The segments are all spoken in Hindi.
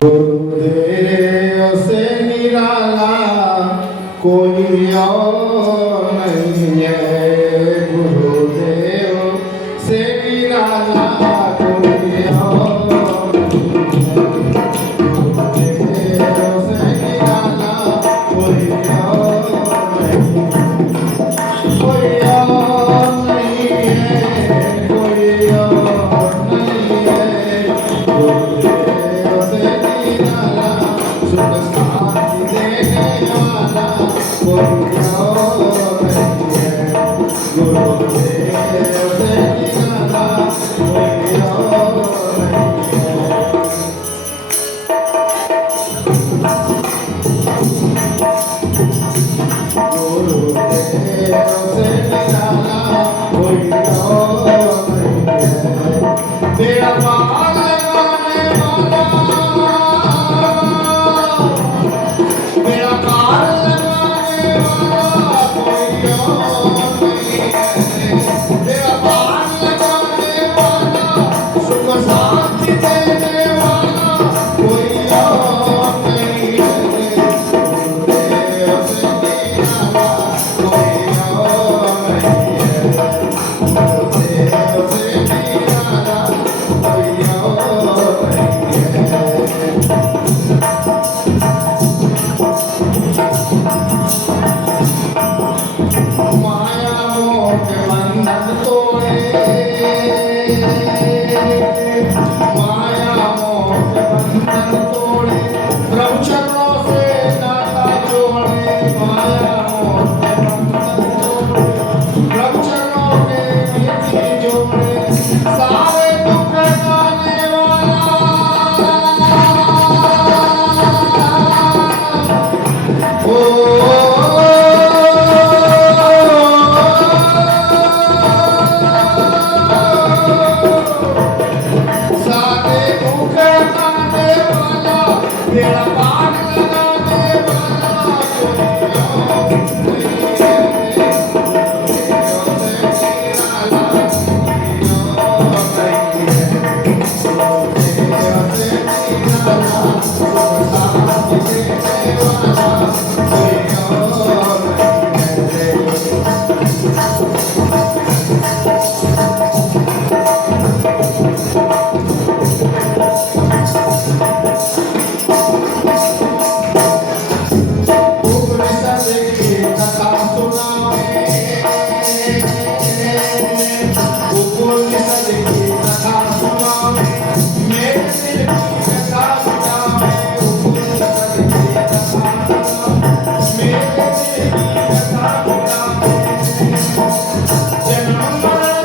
गुरुदेव से निराला कोई और नहीं है, गुरुदेव से निराला कोई और गुरुदेव से निराला कोई और नहीं है, कोई और नहीं है, गुरुदेव से निराला सुख शांति देने वाला कोई और नहीं है, गुरुदेव से निराला कोई और नहीं है। गुरुदेव से निराला कोई और नहीं है, तेरा पार लगाने वाला, तेरा पार लगाने वाला कोई और नहीं है, तेरा पार लगाने वाला सुख शांति देने वाला कोई और नहीं है, गुरुदेव से निराला कोई और नहीं है, गुरुदेव से निराला कोई और नहीं है। माया मोह के बंधन तोड़े, माया मोह के बंधन तोड़े, प्रभु चरणों से नाता जोड़े, माया मोह के बंधन तोड़े, प्रभु चरणों के प्रीति जोड़े, सारे दुख हटाने वाला, सारे दुख हटाने वाला, तेरा पार लगाने वाला कोई और नहीं है, गुरुदेव से निराला कोई और नहीं है, गुरुदेव से निराला सुख शांति देने वाला कोई और नहीं है। उपनिषद की कथा सुनावे, उपनिषद की कथा सुनावे, मेरे दिल की कथा सुनावे, उपनिषद की कथा सुनावे, मेरे दिल की कथा सुनावे, जन्म मरण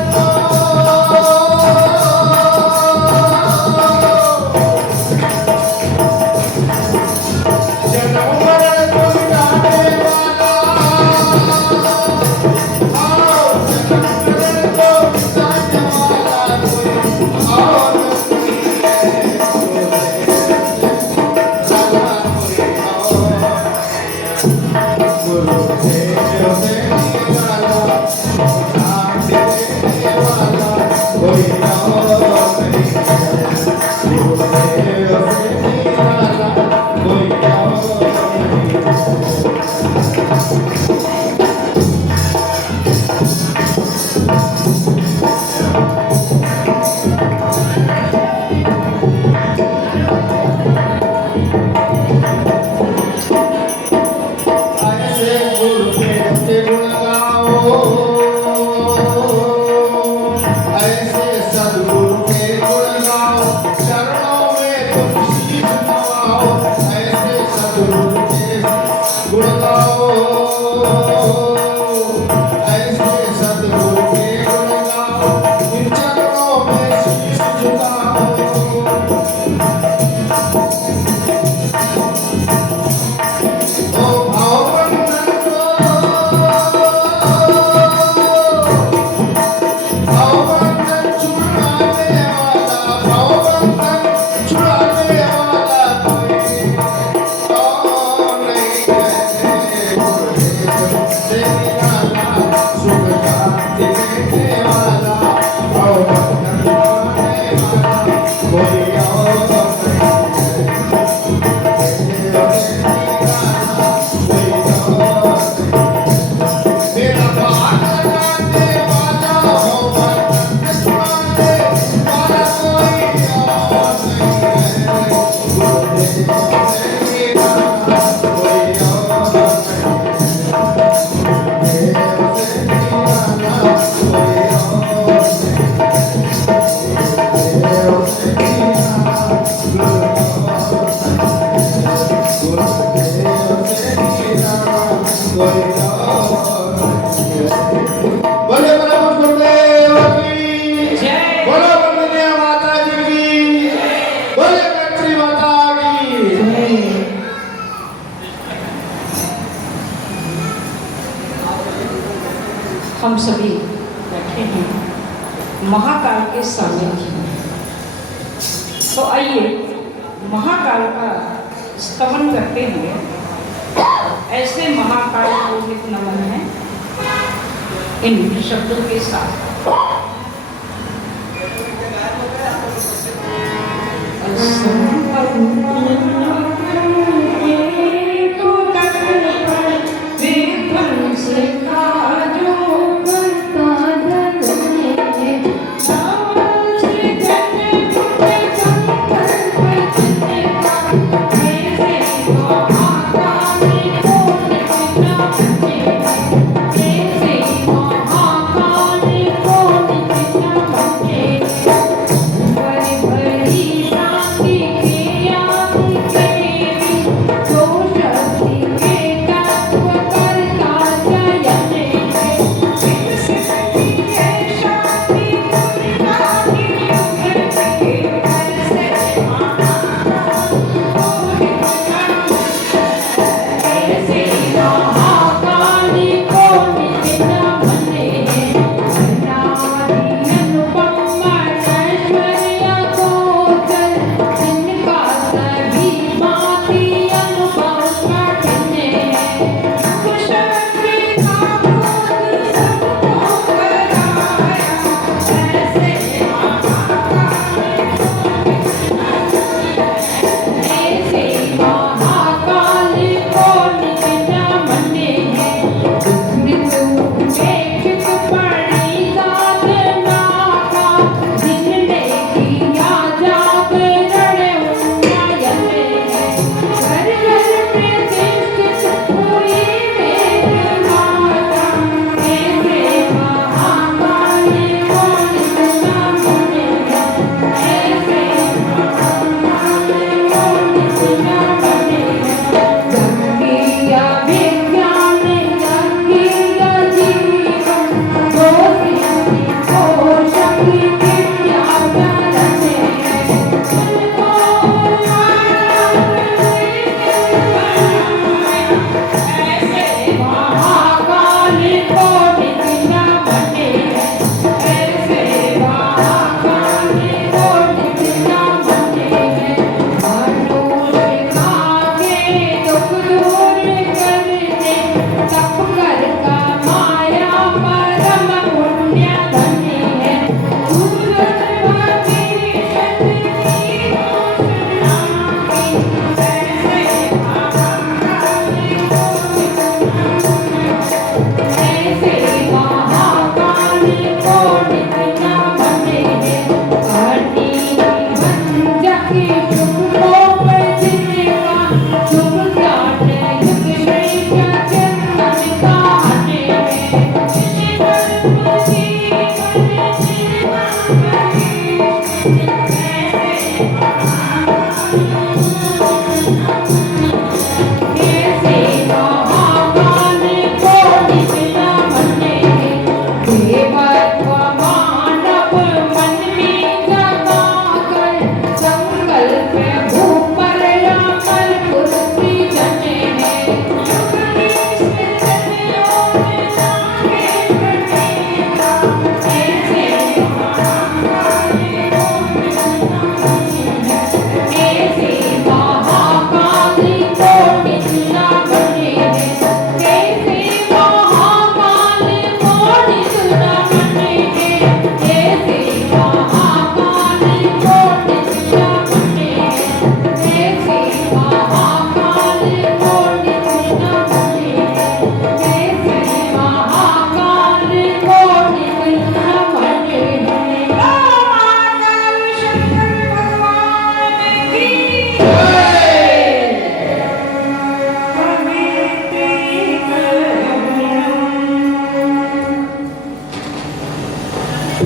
जन्म मरण को मिटाने वाला, जन्म मरण को मिटाने वाला कोई और नहीं है, गुरुदेव से निराला शांति देने वाला कोई और नहीं है, गुरुदेव से निराला कोई और नहीं है। ऐसे गुरुदेव के गुण गाओ, ऐसे सद्गुरु के गुण गाओ, चरणों में तुम शीश नवाओ, ऐसे सद्गुरु के गुण गाओ, सुख शांति देने वाला, भव बंधन तोड़ने वाला, कोई और नहीं है। मेरा पार लगाने वाला हो, बंधन तोड़ने वाला, कोई और नहीं है। गुरुदेव मेरा कोई और बोले बराबर गुरुदेव की जय। बोलो बंदनिया माता जी की, बोले गायत्री माता की। हम सभी बैठे हैं महाकाल के सानिध्य में। तो आइए महाकाल का स्तवन करते हुए ऐसे महाकाल को एक नमन है इन शब्दों के साथ। बड़ी शांति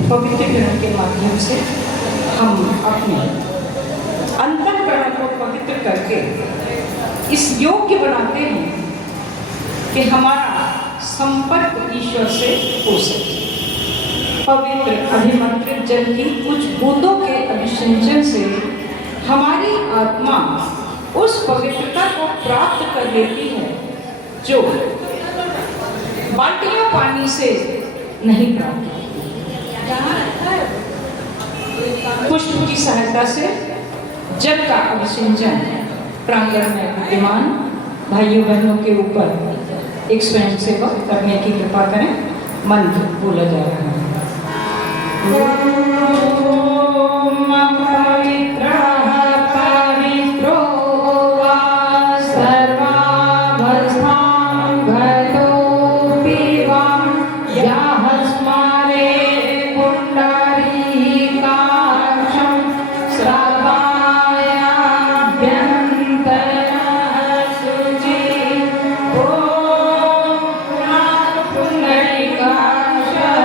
पवित्र ग्रहण के माध्यम से हम अपने अंतःकरण को पवित्र करके इस योग्य बनाते हैं कि हमारा संपर्क ईश्वर से हो सके। पवित्र अभिमंत्रित जल की कुछ बूंदों के अभिषेचन से हमारी आत्मा उस पवित्रता को प्राप्त कर लेती है जो बाल्टियों पानी से नहीं प्राप्त होती। पुष्प की सहायता से जल का अभिषेचन प्रांगण में विद्यमान भाइयों बहनों के ऊपर एक स्वयंसेवक करने की कृपा करें। मंत्र बोला जा रहा है। ओम पवित्रः पवित्रो वा सर्वावस्थां गतोऽपि वा यः स्मरे पुण्डरीकाक्षं श्रवायाभ्यन्तरः शुचिः। ॐ पुण्डरीकाक्षः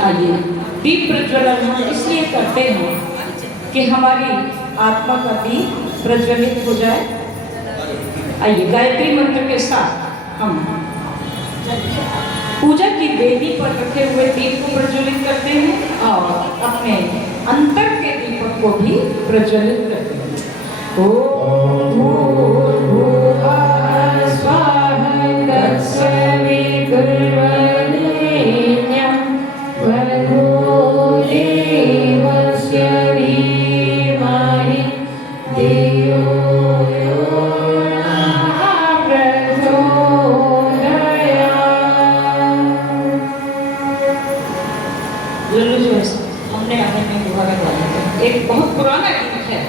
आइए, दीप प्रज्वलन हम इसलिए करते हैं कि हमारी आत्मा का दीप प्रज्वलित हो जाए। आइए, गायत्री मंत्र के साथ हम पूजा की वेदी पर रखे हुए दीप को प्रज्वलित करते हैं और अपने अंतर के दीपक को भी प्रज्वलित करते हैं। ओम भूर्भुवः स्वः तत्सवितुर्वरेण्यं भर्गो देवस्य धीमहि धियो यो नः प्रचोदयात्। हमने आंगन में गुहारा गाया था। एक बहुत पुराना गीत है,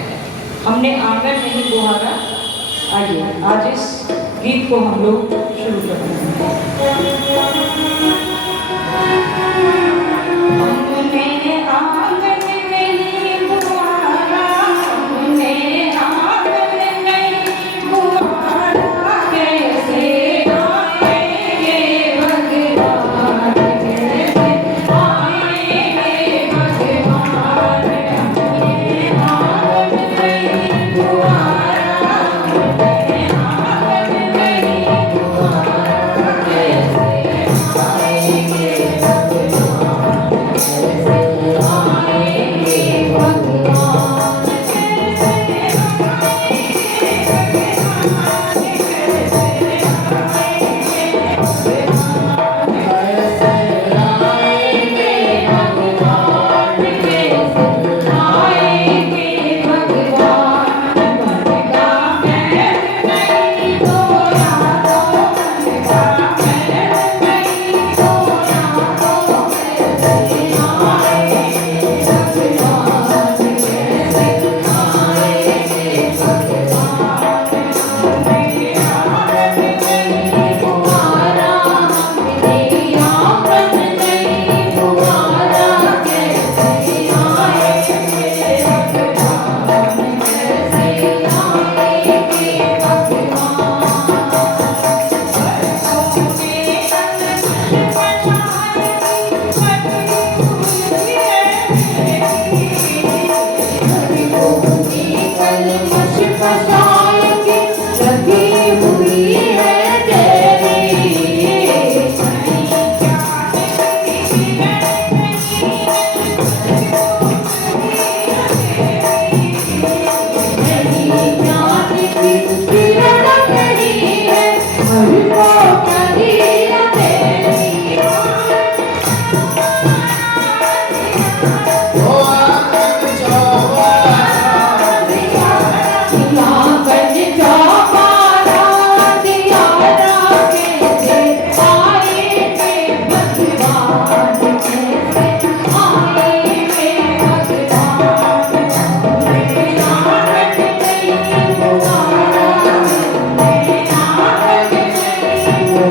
हमने आंगन में ही गुहारा। आइए, आज इस गीत को हम लोग शुरू करते हैं। हमने आंगन में ही गुहारा, हमने आंगन में ही गुहारा, कैसे आएंगे भगवान, कैसे आएंगे भगवान। हमने आंगन में ही गुहारा, हमने आंगन में ही गुहारा, कैसे आएंगे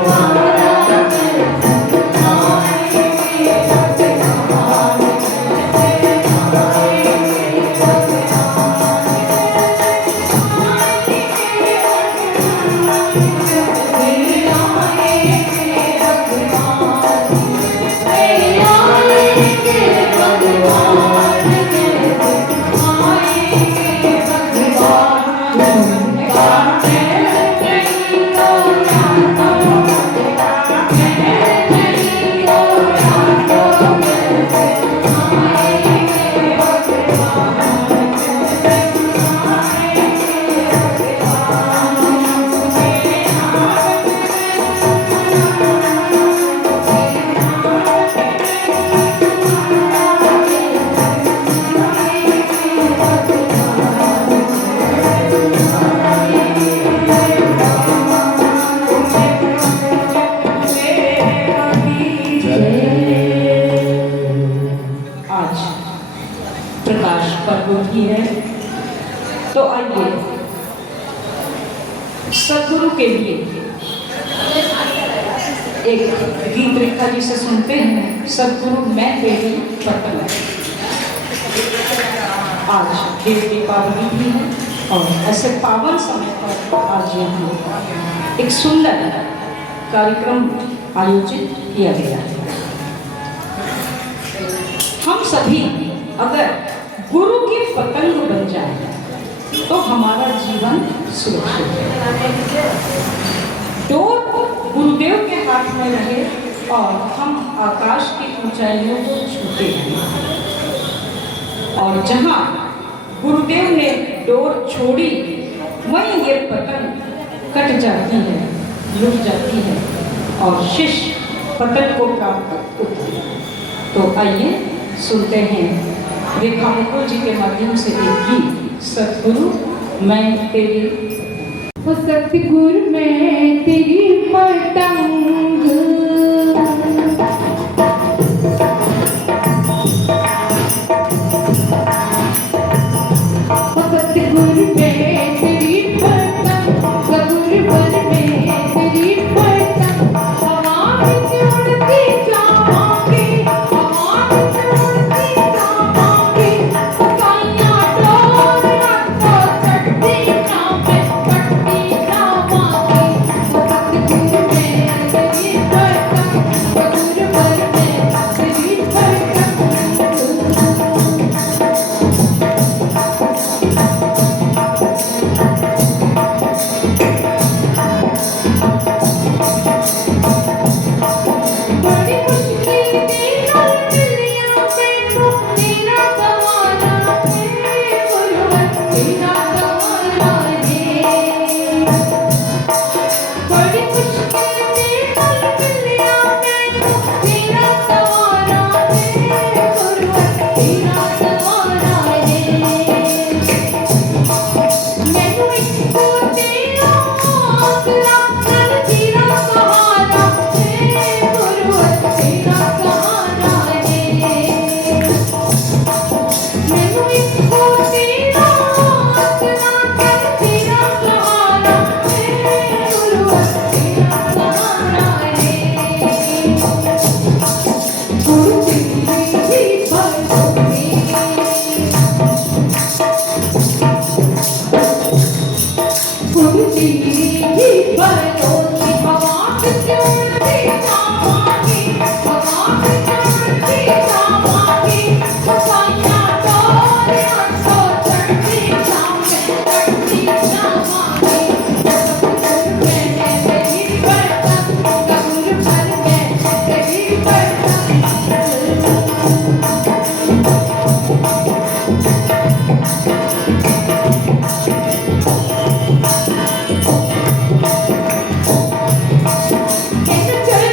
Bye. के लिए एक गीत रेखा जी से सुनते हैं, सतगुरु मैं तेरी पत्नी। आज देव दीपावली भी है और ऐसे पावन समय पर आज यहाँ एक सुंदर कार्यक्रम आयोजित किया गया है। हम सभी अगर गुरु की पतंग बन जाए तो हमारा जीवन सुरक्षित है। डोर गुरुदेव के हाथ में रहे और हम आकाश की ऊंचाइयों को छूते हैं। और जहाँ गुरुदेव ने डोर छोड़ी वहीं ये पतंग कट जाती है, लुट जाती है और शिष्य पतंग को काट उठते हैं। तो आइए सुनते हैं रेखा मुकुल जी के माध्यम से एक गीत, सतगुरु मैं तेरी। सतगुरु मैं तेरी पतंग, सतगुरु मैं तेरी पतंग, सतगुरु मैं तेरी पतंग। हवा में उड़ती जावांगी, हवा में उड़ती जावांगी। साइयां डोर रखो चढ़ती जावे, चढ़ती जावांगी। सतगुरु मैं तेरी पतंग, सतगुरु मैं तेरी पतंग। बड़ी मुश्किल के नाल मिलिया मैनू तेरा सहारा है गुरुवर, तेरा सहारा है। बड़ी मुश्किल के नाल मिलिया मैनू तेरा सहारा है गुरुवर, तेरा सहारा है। मैनू इक्को तेरा आसरा, नाल तेरा सहारा है गुरुवर, तेरा सहारा है। मैनू इक्को तेरा आसरा, नाल तेरा सहारा है गुरुवर, तेरा सहारा है। गुरु तेरी बरसों गुरु तेरी बरसों हवा में उड़ती जावांगी, हवा में उड़ती जावांगी। साइयां डोर रखो चढ़ती जावे, चढ़ती जावांगी। सतगुरु मैं तेरी पतंग, सतगुरु मैं तेरी पतंग। कहते चल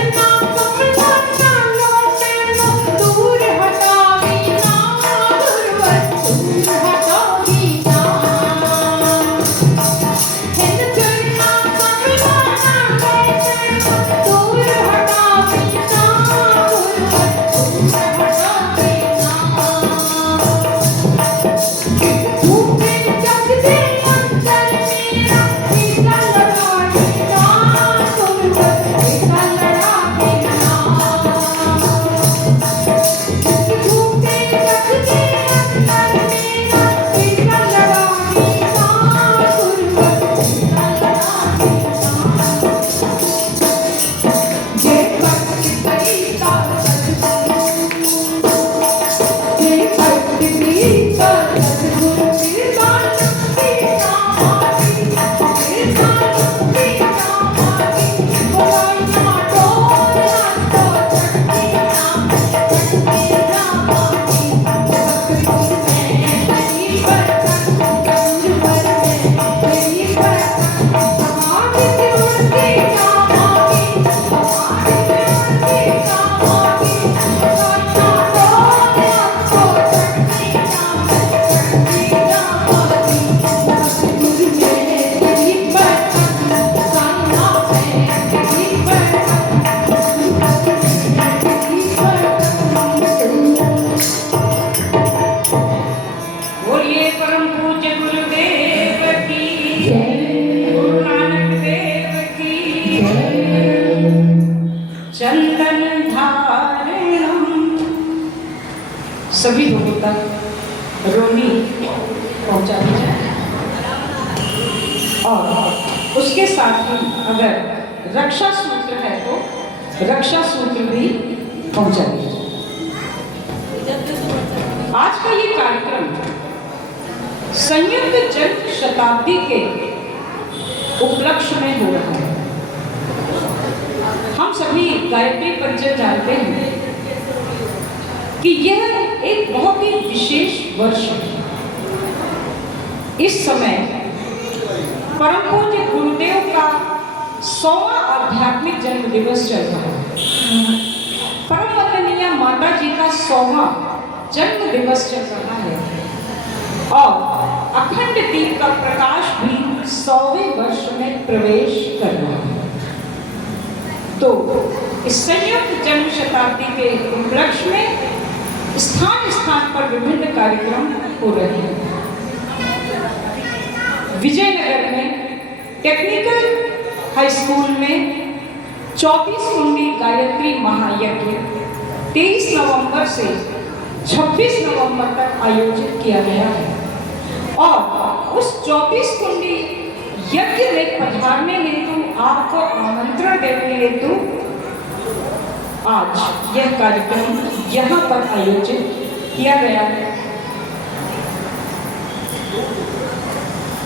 सभी लोगों तक रोनी पहुंचा दी जाए और उसके साथ ही अगर रक्षा सूत्र है तो रक्षा सूत्र भी पहुंचा दिया जाए। आज का ये कार्यक्रम संयुक्त जन्म शताब्दी के उपलक्ष्य में हो रहा है। हम सभी गायत्री परिचय जानते हैं कि यह एक बहुत ही विशेष वर्ष है। इस समय परम पूज्य गुरुदेव का 100वां आध्यात्मिक जन्म दिवस चल रहा है। परम वंदनीय माता जी का 100वां जन्म दिवस चल रहा है और अखंड दीप का प्रकाश भी 100वें वर्ष में प्रवेश कर रहा है। तो इस संयुक्त जन्म शताब्दी के उपलक्ष्य में स्थान स्थान पर विभिन्न कार्यक्रम हो रहे हैं। विजयनगर में टेक्निकल हाई स्कूल में 24 कुंडी गायत्री महायज्ञ 23 नवंबर से 26 नवंबर तक आयोजित किया गया है और उस 24 कुंडी यज्ञ में पधारने हेतु आपको आमंत्रण देने हेतु आज यह कार्यक्रम यहाँ पर आयोजित किया गया है।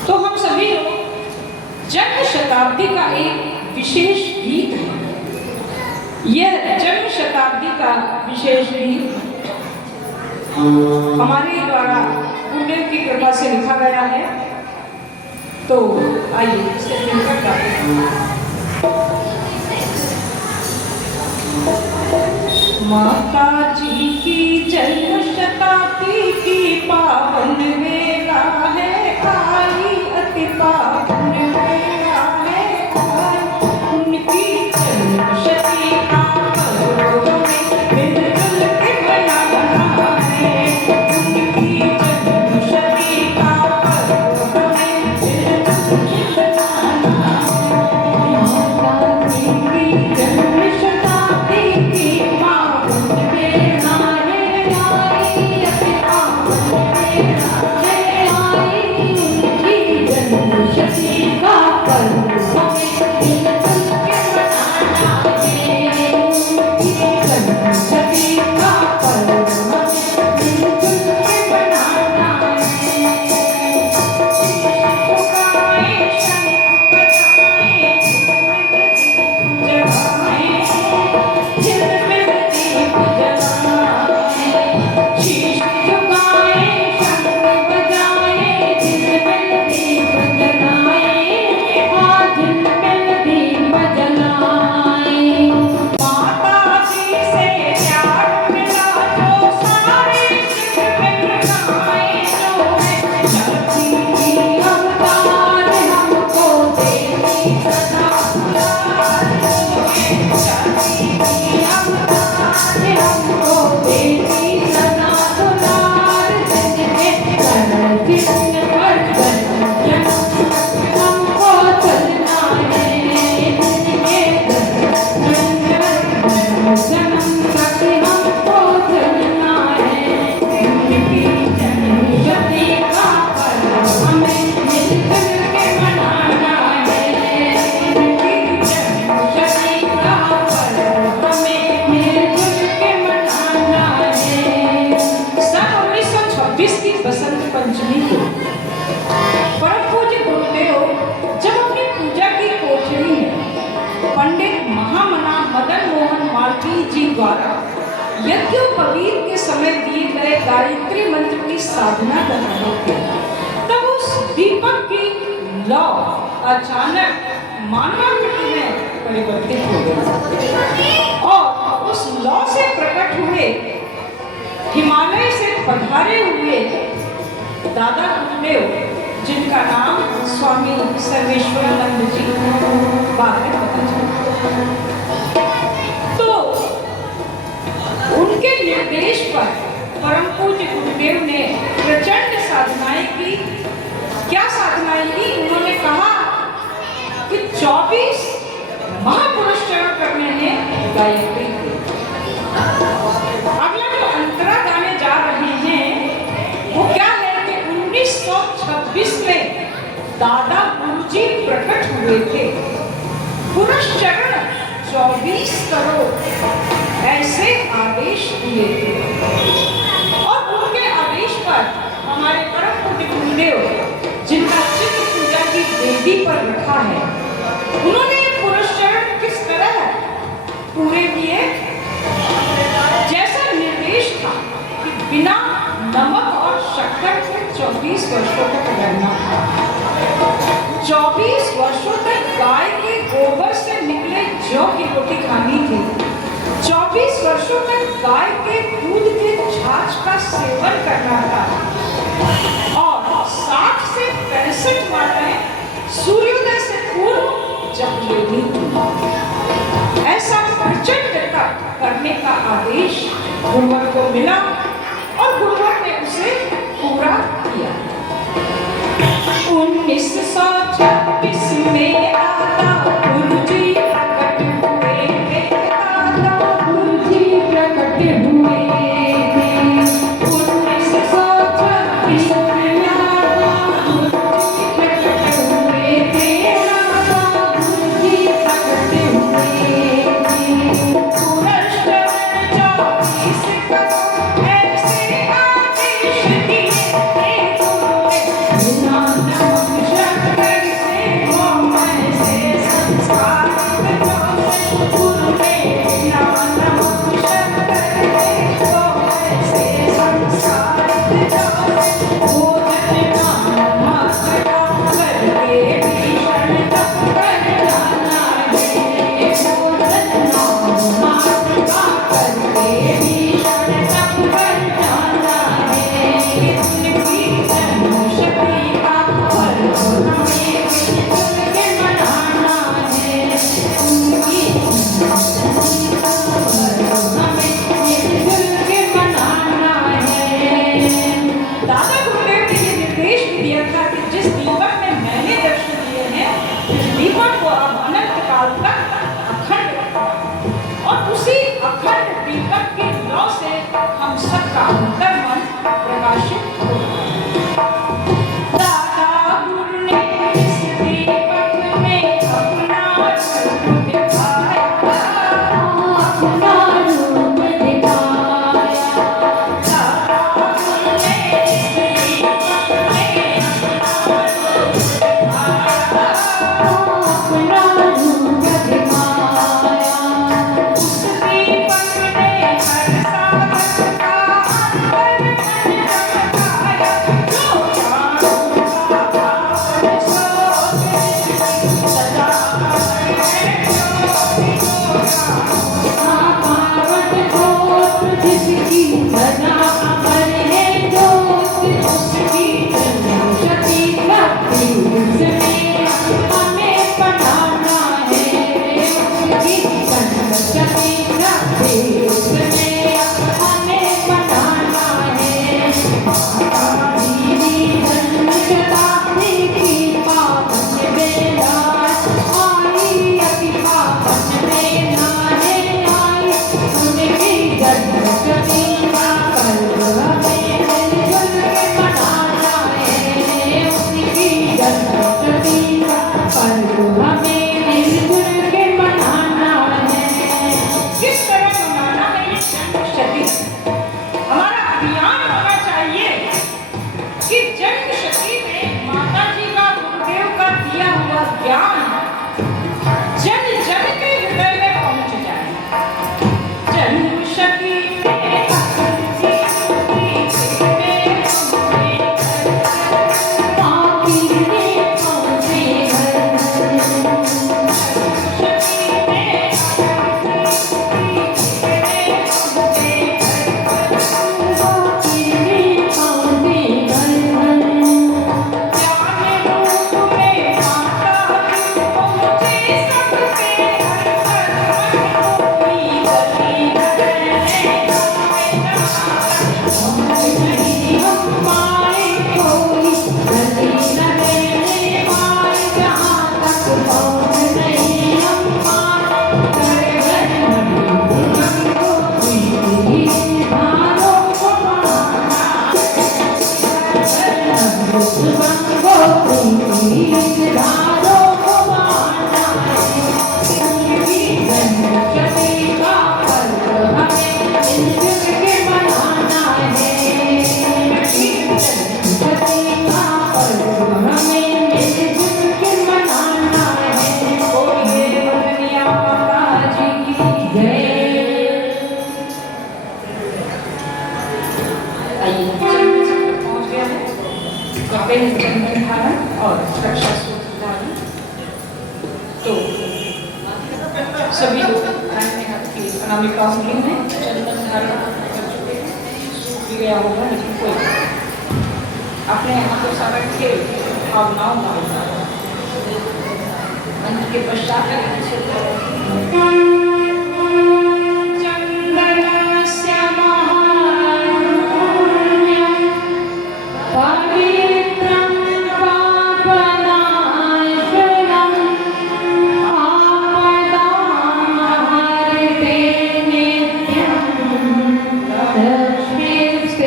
तो हम सभी जन्म शताब्दी का एक विशेष गीत है। यह जन्म शताब्दी का विशेष गीत हमारे द्वारा गुरुदेव की कृपा से लिखा गया है। तो आइए इसे मिलकर गाते हैं। माता जी की जन्म शताब्दी की पावन वेला है आई, अति पावन वेला है आई। उनकी जन्म शती का पर्व हमें मिलजुल के मनाना है। उनकी जन्म शती का पर्व हमें मिलजुल के मनाना है। माता जी की जन्म शताब्दी की यज्ञोपवीत के समय दिए गए गायत्री मंत्र की साधना कर रहे थे, तब उस दीपक की लौ अचानक मानवाकृति में परिवर्तित हो गई और उस लौ से प्रकट हुए हिमालय से पधारे हुए दादा गुरुदेव, जिनका नाम स्वामी सर्वेश्वरानंद जी बाद में पता चला। उनके निर्देश पर परम पूज्य गुरुदेव ने प्रचंड साधनाएं की। क्या साधनाएं की? उन्होंने कहा कि 24 महापुरुष चरण करने हैं गायत्री। अगला जो अंतरा गाने जा रहे 24 करोड़ ऐसे आदेश दिए थे और उनके आदेश पर हमारे परम पूज्य गुरुदेव जिनका चित्र पूजा की वेदी पर रखा है, उन्होंने ये पुरस्चरण किस तरह पूरे किए। जैसा निर्देश था कि बिना नमक और शक्कर के 24 वर्षों तक रहना था। 24 वर्षों तक गाय के गोबर से निकले जौ की रोटी खानी थी। 24 वर्षों तक गाय के दूध के छाछ का सेवन करना था और 60 से 65 माताएं सूर्योदय से पूर्व जप लेनी थी। ऐसा प्रचंड करने का आदेश गुरुवर को मिला और गुरुवर ने उसे पूरा किया। 1926 में दादा गुरुजी प्रकट हुए थे, दादा गुरुजी प्रकट हुए थे। 1926 में दादा गुरुजी प्रकट हुए थे, दादा गुरुजी प्रकट हुए थे। पुरस्चरण 24 करोड़ ऐसे आदेश दिए थे गुरुवे, बिना नमक शक्कर से कौन ऐसे संस्कार जो गुरुवे, बिना नमक शक्कर से कौन ऐसे संस्कार जो भोजन नमक करके भीषण तप कर जाना है। भोजन नमक करके भीषण तप कर जाना है। उनकी जन्मशती का पर्व हमें मिलजुल के मनाना है। उनकी जन्मशती का पर्व हमें मिलजुल के मनाना है। दादा गुरुदेव ने ये निर्देश भी दिया था कि जिस दीपक में मैंने दर्शन दिए हैं, उस दीपक को अब अनंत काल तक अखंड रखना और उसी अखंड दीपक की लौ से हम सबका अंतर्मन प्रकाशित होगा। दादा गुरु ने इस दीपक में अपना रूप दिखाया, अपना रूप दिखाया। दादा गुरु ने इस दीपक में अपना रूप दिखाया, अपना रूप दिखाया। उस दीपक ने हर साधक का अंतर्मन जगाया, अनामिकाओं के हैं चंदन धारण कर चुके हैं, सूख भी गया होगा लेकिन कोई नहीं। अपने यहाँ तो सारा खेल भावनाओं का होता है। मंत्र के पश्चात चंदनस्य महापुण्यं पवित्रं पावनाशनं आपदामहर्ते नित्यं लक्ष्मीस्तिष्ठति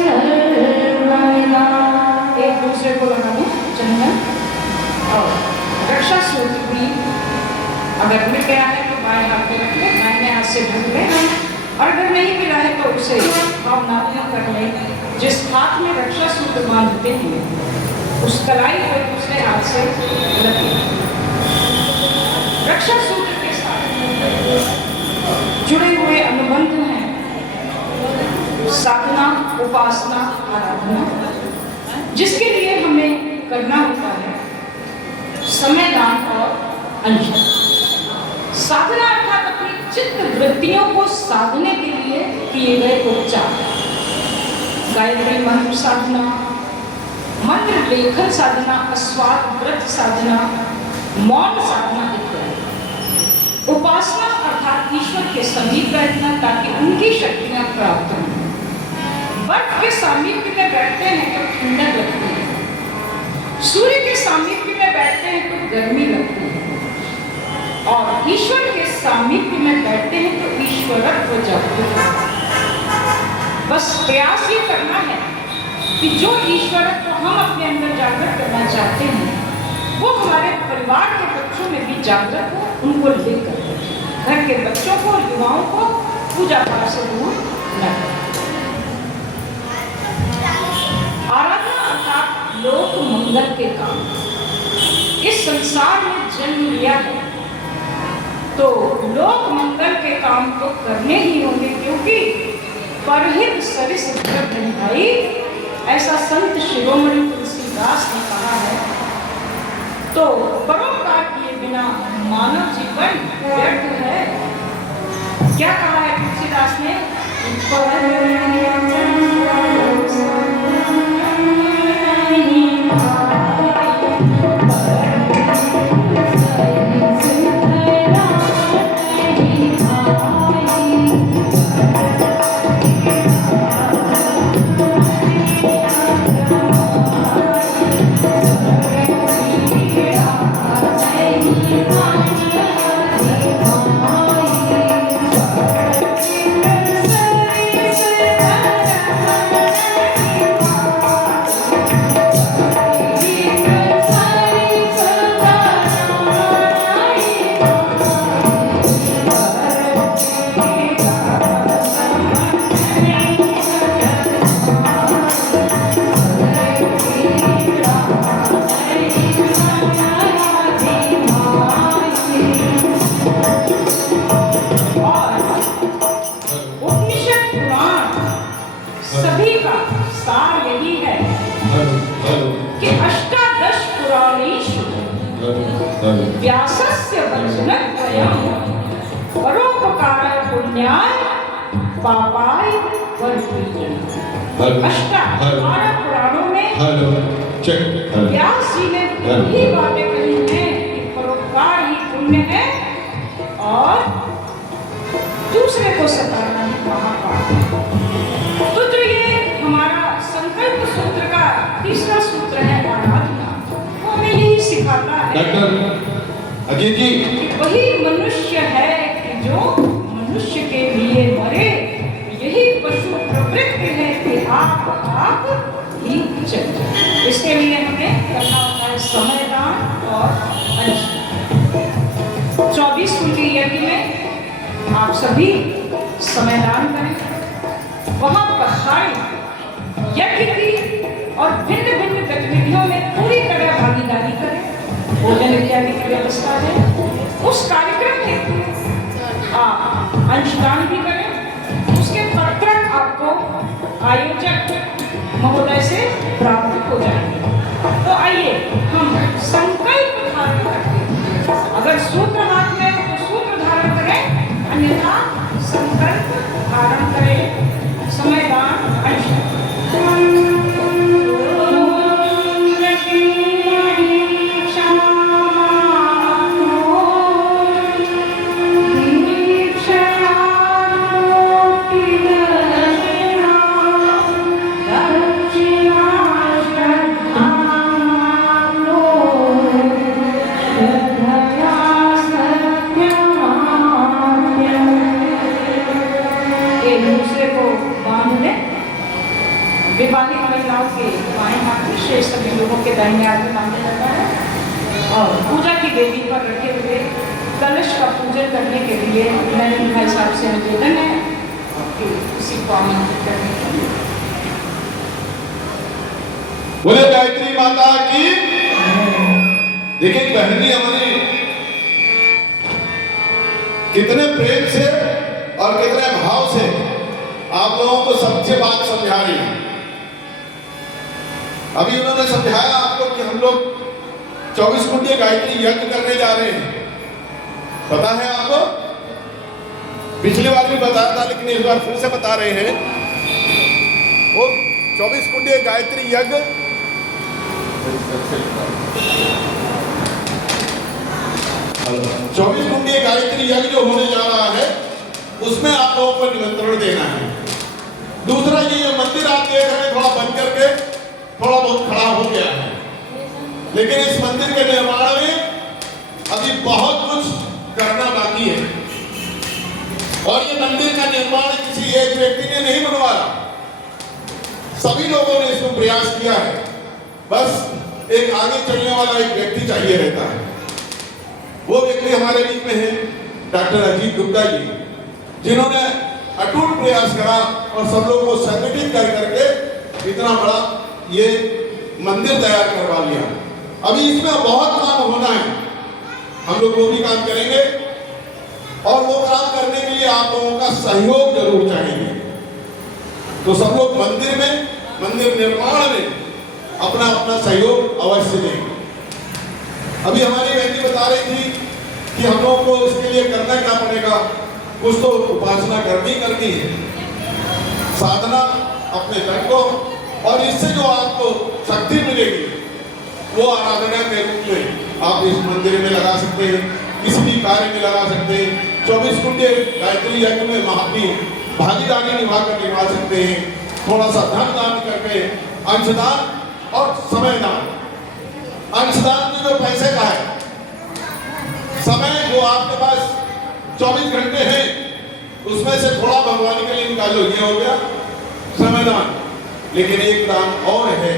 सर्वदा। एक दूसरे को लगा दो चंदन। और रक्षा सूत्र भी अगर मिल गया है तो बाएं हाथ में रख ले, दाहिने हाथ से ढक ले, और अगर नहीं मिला है तो उसे भावनात्मक कर ले। जिस हाथ में रक्षा सूत्र बांधते हैं उस कलाई को दूसरे हाथ से रख ले। रक्षा सूत्र के साथ जुड़े हुए अनुबंध हैं साधना, उपासना, आराधना, जिसके लिए हमें करना होता है समय दान और अंशदान। साधना अर्थात अपनी चित्त वृत्तियों को साधने के लिए किए गए उपचार, गायत्री मंत्र साधना, मंत्र लेखन साधना, अस्वाद व्रत साधना, मौन साधना इत्यादि। उपासना अर्थात ईश्वर के समीप बैठना ताकि उनकी शक्तियां प्राप्त हों। बर्फ के सामीप्य में बैठते हैं तो ठंडक लगती है, सूर्य के सामीप्य में बैठते हैं तो गर्मी लगती है, और ईश्वर के सामीप्य में बैठते हैं तो ईश्वरत्व जागृत है। बस प्रयास ये करना है कि जो ईश्वरत्व हम अपने अंदर जागृत करना चाहते हैं वो हमारे परिवार के बच्चों में भी जागृत हो, उनको लेकर घर के बच्चों को, युवाओं को पूजा पाठ से दूर न करें। आराधना अर्थात लोक मंगल के काम। इस संसार में जन्म लिया है तो लोक मंगल के काम तो करने ही होंगे, क्योंकि परहित सरिस द्रव्य नहीं भाई, ऐसा संत शिरोमणि तुलसीदास ने कहा है। तो परोपकार किए बिना मानव जीवन व्यर्थ है। क्या कहा है तुलसीदास ने? व्यासस्य वचनद्वयं परोपकाराय पुण्याय पापाय वर्धयति। 12 पुराणों में व्यास जी ने यही बातें कही हैं कि परोपकार ही पुण्य है और दूसरे को सताना ही महापाप है। तो जो ये हमारा संकल्प सूत्र का तीसरा सूत्र है आराधना, वो हमें यही सिखाता है अजय जी कि वही मनुष्य है कि जो मनुष्य के लिए मरे। यही पशु प्रवृत्ति है कि आप ही चले। इसके लिए हमें करना होता है समय दान और अंशदान। 24 कुंडी यज्ञ में आप सभी समय दान करें, वहां पधारें, यज्ञ की और भिन्न भिन्न गतिविधियों में पूरी तरह भागीदारी करें। भोजन इत्यादि की व्यवस्था है, उस कार्यक्रम में आप अंशदान भी करें। उसके पत्रक आपको आयोजक महोदय से प्राप्त हो जाएंगे। तो आइए हम संकल्प धारण करते हैं। अगर सूत्र हाथ में तो सूत्र धारण करें, अन्यथा दाहिने हाथ में मांगे जाता है और पूजा की वेदी पर रखे हुए कलश का पूजन करने के लिए नरेंद्र भाई साहब से निवेदन है कि उसी को आमंत्रित करने के लिए। बोले गायत्री माता की। देखिए बहनी हमारी कितने प्रेम से और कितने भाव से आप लोगों को सबसे बात समझा रही है। अभी उन्होंने समझाया आपको कि हम लोग 24 कुंडी गायत्री यज्ञ करने जा रहे हैं। पता है आपको? पिछली बार भी बताया था लेकिन इस बार फिर से बता रहे हैं। वो 24 कुंडी गायत्री यज्ञ 24 कुंडी गायत्री यज्ञ जो होने जा रहा है उसमें आप लोगों को निमंत्रण देना है। दूसरा ये मंदिर आप देख रहे हैं थोड़ा बंद करके थोड़ा बहुत खड़ा हो गया है, लेकिन इस मंदिर के निर्माण में अभी बहुत कुछ करना बाकी है। और ये मंदिर का निर्माण किसी एक व्यक्ति ने नहीं बनवाया, सभी लोगों ने इसमें प्रयास किया है। बस एक आगे चलने वाला एक व्यक्ति चाहिए रहता है। वो व्यक्ति हमारे बीच में है डॉक्टर अजीत गुप्ता जी, जिन्होंने अटूट प्रयास करा और सब लोगों को संगठित कर करके इतना बड़ा ये मंदिर तैयार करवा लिया। अभी इसमें बहुत काम होना है, हम लोग वो भी काम करेंगे और वो काम करने के लिए आप लोगों का सहयोग जरूर चाहिए। तो सब लोग मंदिर में, मंदिर निर्माण में अपना अपना सहयोग अवश्य दें। अभी हमारी बहनी बता रही थी कि हम लोगों को इसके लिए करना क्या पड़ेगा। कुछ तो उपासना करनी है, साधना अपने तन को, और इससे जो आपको शक्ति मिलेगी वो आराधना के रूप में आप इस मंदिर में लगा सकते हैं, किसी भी कार्य में लगा सकते हैं। 24 कुंडी गायत्री यज्ञ में अपनी भागीदारी निभा सकते हैं। थोड़ा सा धन दान करके, अंशदान और समय दान। अंशदान में जो पैसे का है, समय जो आपके पास 24 घंटे हैं उसमें से थोड़ा भगवान के लिए निकालो, ये हो गया समय दान। लेकिन एक दान और है,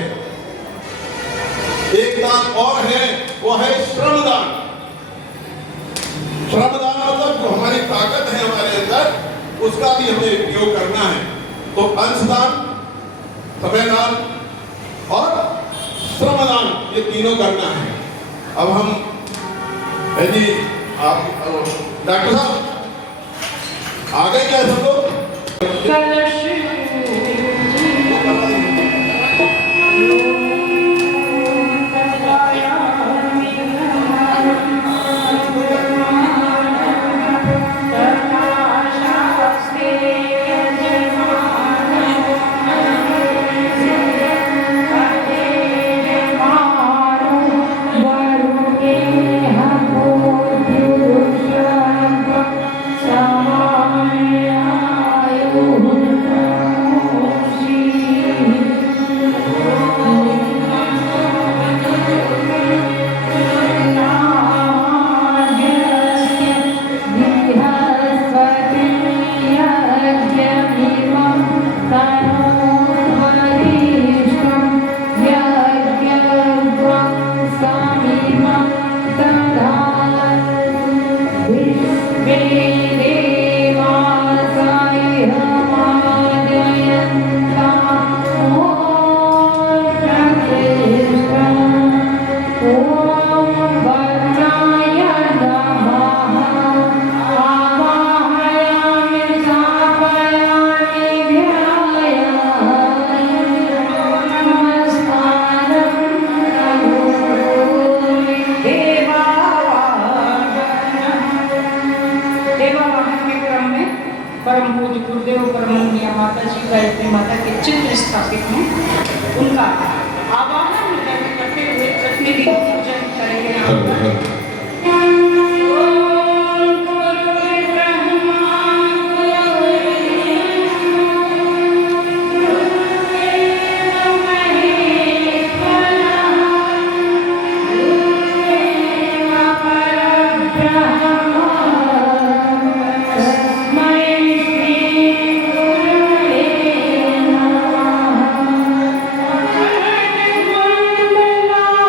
एक दान और है, वो है श्रम दान। श्रम दान मतलब जो हमारी ताकत है हमारे अंदर, उसका भी हमें उपयोग करना है। तो अंशदान, समय दान और श्रम दान, ये तीनों करना है। अब हम यदि आप डॉक्टर साहब आ गए क्या सब लोग? कलश परम पूज्य गुरुदेव परमंदिया माता जी गायत्री माता के चित्र स्थापित हैं, उनका आवाहन करते हुए प्रतिनिधि पूजन करेंगे यहाँ पर। Mandala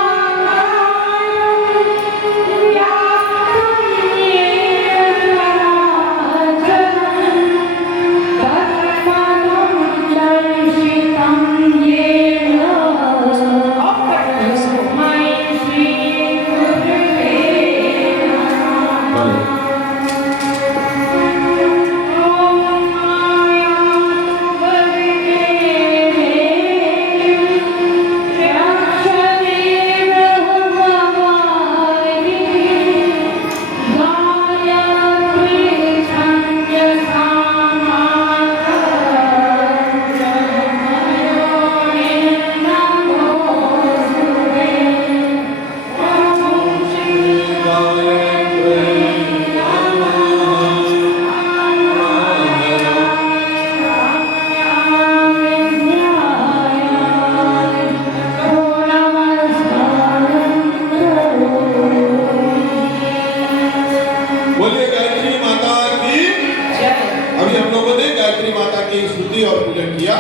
स्तुति और पूजन किया।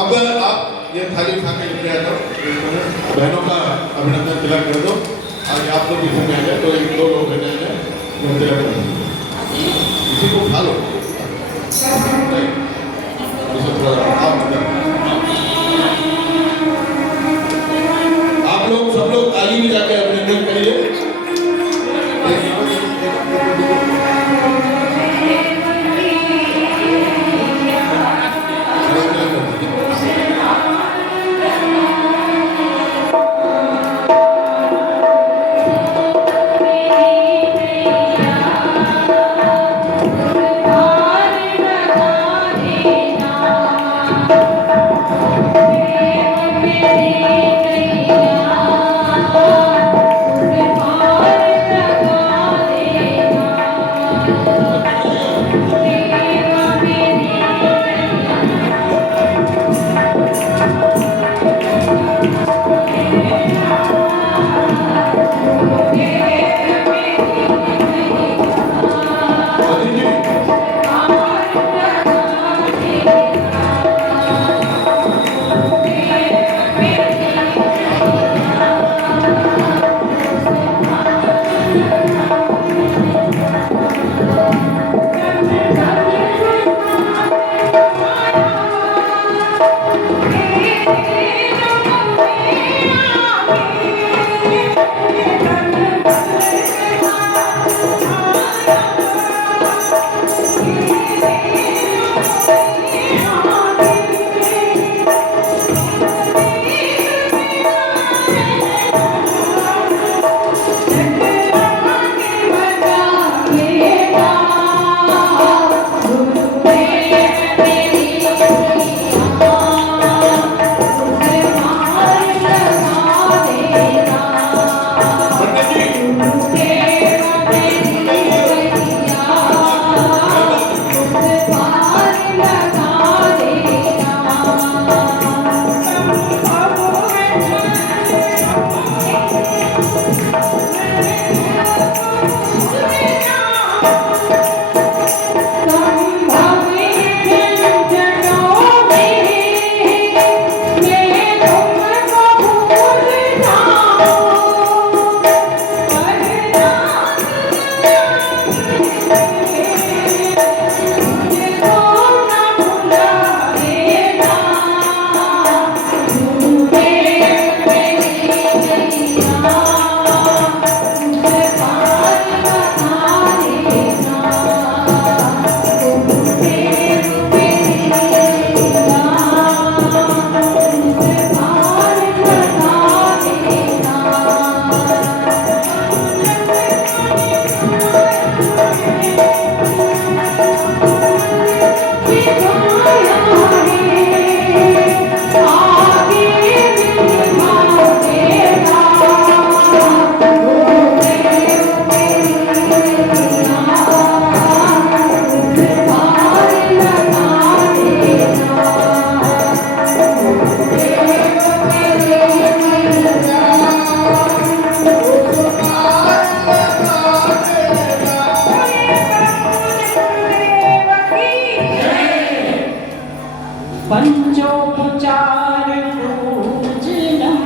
अब आप ये थाली खा के लेके आ जाओ, बहनों का अभिनंदन तिलक कर दो। आगे आप लोग पीछे में आ जाए, तो एक दो लोग बहने जाए, तिलक कर दो, इसी को खा लो। आप लोग सब लोग ताली में जाके अभिनंदन करिए। पंचोपचार पूजनम।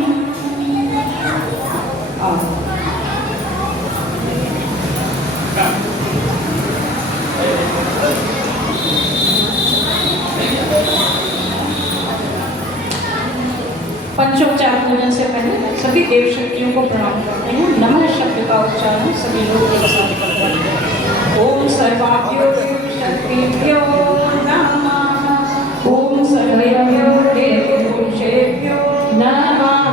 पंचोपचार पूजन से पहले सभी देव शक्तियों को प्रणाम करते हैं। नमः शब्द का उच्चारण सभी लोग एक साथ करते हैं। ओम सर्वाभ्यो शक्तिभ्यो नमः। ओम सर्वेभ्यो देवपुरुषेभ्यो नमः।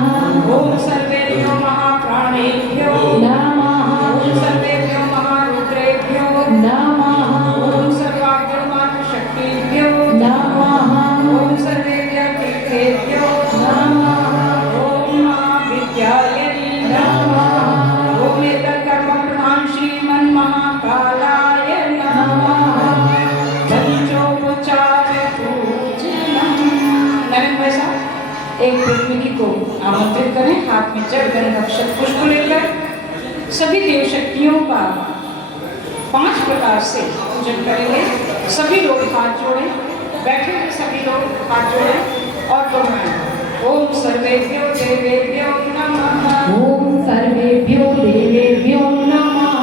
ओम सर्वेभ्यो महाप्राणेभ्यो नमः। ओम सर्वेभ्यो महारुद्रेभ्यो नमः। ओम सर्वाभ्यो मातृशक्तिभ्यो नमः। ओम सर्वेभ्यो तीर्थेभ्यो नमः। ओम महाविद्यालये नमः। ओम एककर्म प्रधान श्रीमन् महाकालाय नमः। पंचोपचार एक प्रतिनिधि को आमंत्रित करें। हाथ में जल गंध अक्षत पुष्प लेकर सभी देव शक्तियों का 5 प्रकार से पूजन करेंगे। सभी लोग हाथ जोड़ें, बैठे हुए सभी लोग हाथ जोड़ें और दोहराएं। ओम सर्वेभ्यो देवेभ्यो नमः। ओम सर्वेभ्यो देवेभ्यो नमः।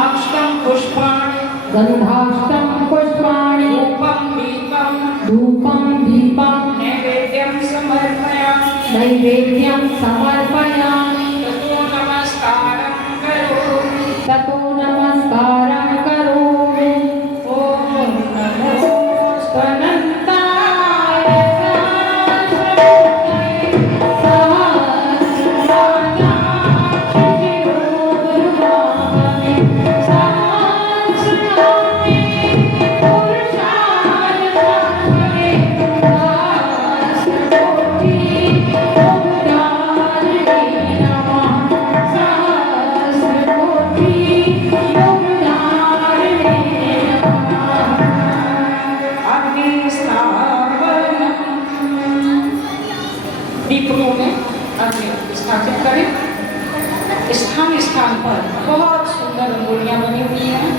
अक्षतं पुष्पाणि गन्धाष्टं पुष्पाणि धूपं दीपं धूपं दीपं नैवेद्यं समर्पयामि। नैवेद्यं समर्पयामि। ततो नमस्कारं करोमि। ततो नमस्कारं करोमि। ओम नमो अनन्ताय सहस्रमूर्तये सहस्रनामाय सहस्रनामे पुरुषाय सहस्रने सहस्रकोटि योगदारिणे नमः। सहस्रकोटि योगदारिणे नमः। दीपकों में अग्नि स्थापित करें। स्थान स्थान पर बहुत सुंदर रंगोलियां बनी हुई हैं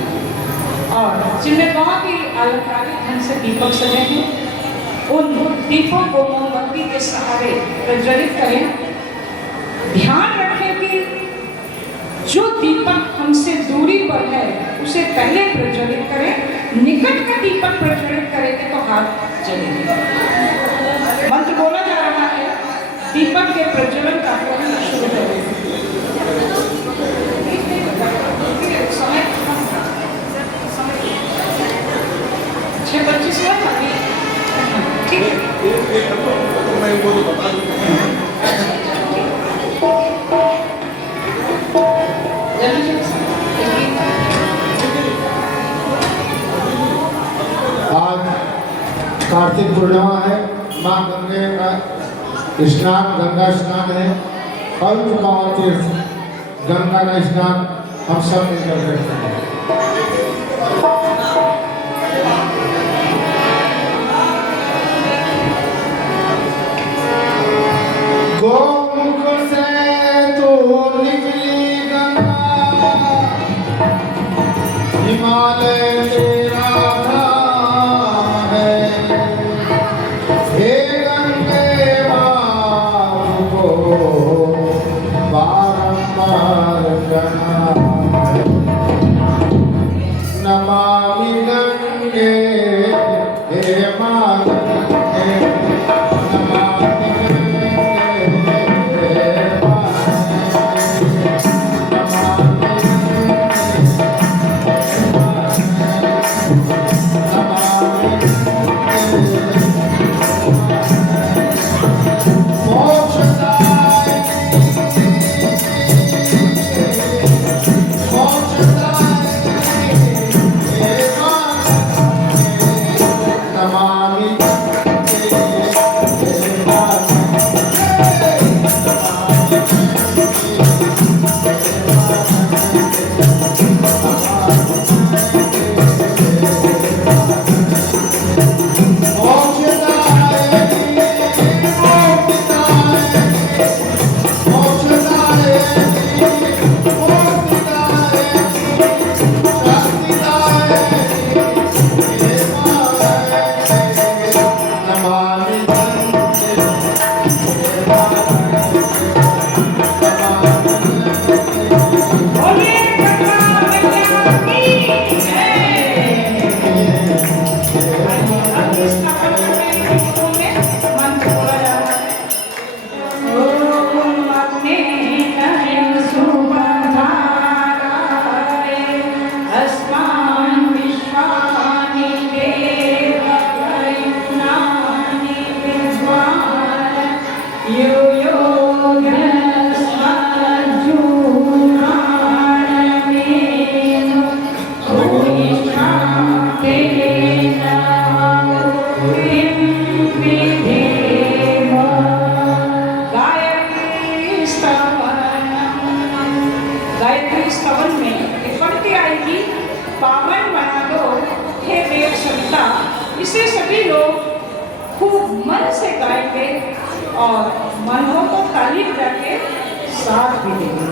और जिनमें बहुत ही अलंकारिक ढंग से दीपक सजे हैं। उन दीपों को मोमबत्ती के सहारे प्रज्वलित करें। ध्यान रखें कि जो दीपक हमसे दूरी पर है उसे पहले प्रज्वलित करें। निकट का दीपक प्रज्वलित करेंगे तो हाथ जलेंगे। मंत्र बोला जा रहा है, दीपक के प्रज्वलन का शुरू करें। समय 6:25 हुआ था। ठीक है, मैं वो तो बता दूँ। जल्दी आज कार्तिक पूर्णिमा है। माँ गंगे का स्नान, गंगा स्नान है। पवित्र पावन तीर्थ गंगा का स्नान हम सब मिलकर करते हैं। गोमुख से तो निकली गंगा, हिमालय तेरा धाम है। हे गंगे माँ को बारंबार प्रणाम। नमामि गंगे हे माँ गंगे, नमामि गंगे हे माँ इसे सभी लोग खूब मन से गाएंगे और मनों को ताली बजा के साथ भी देंगे।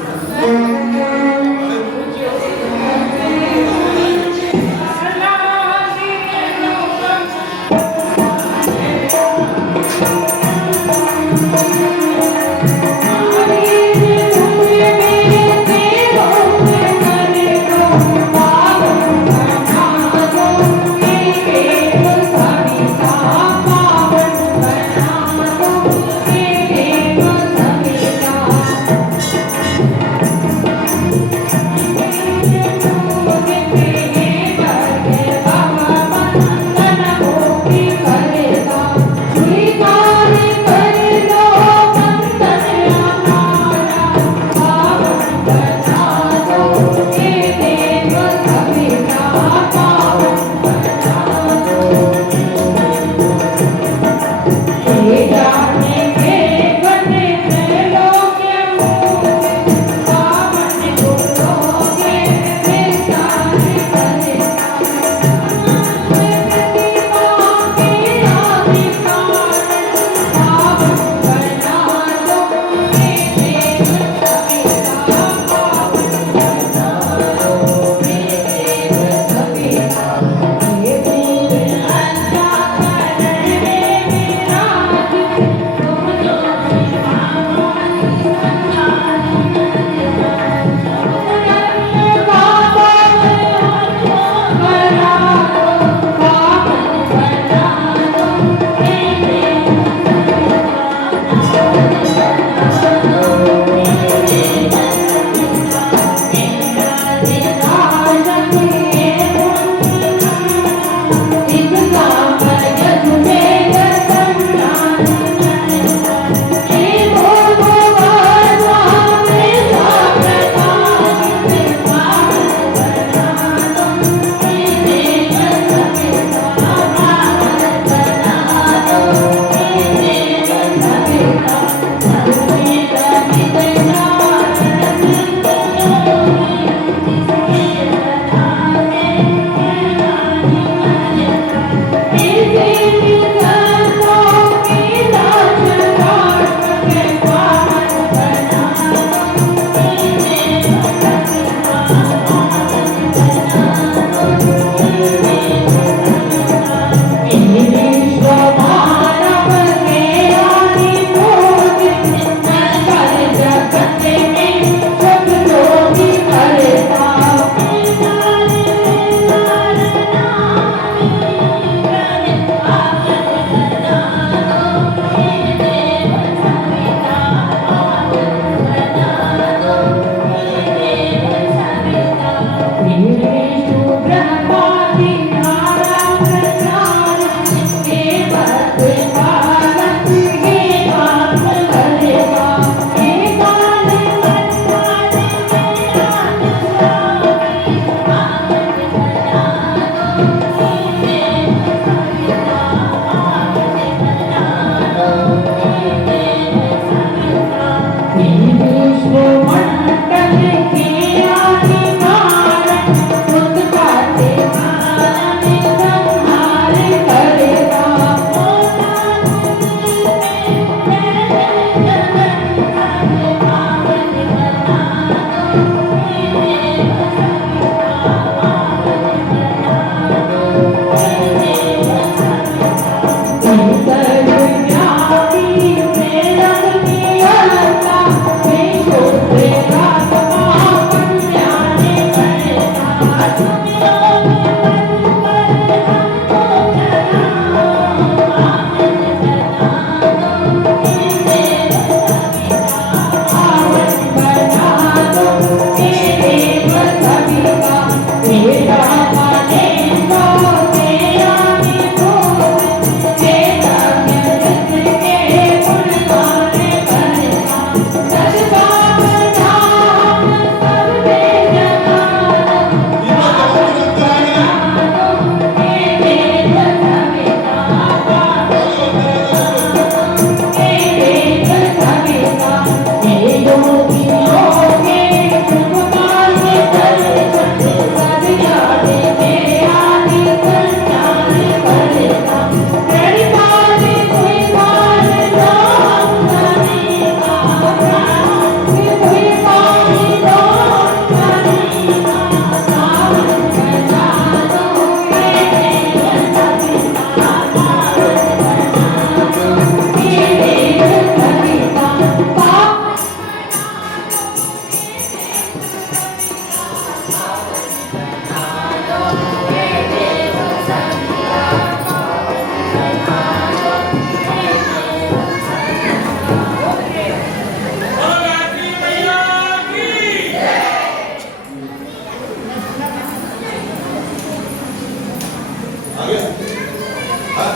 हेलो,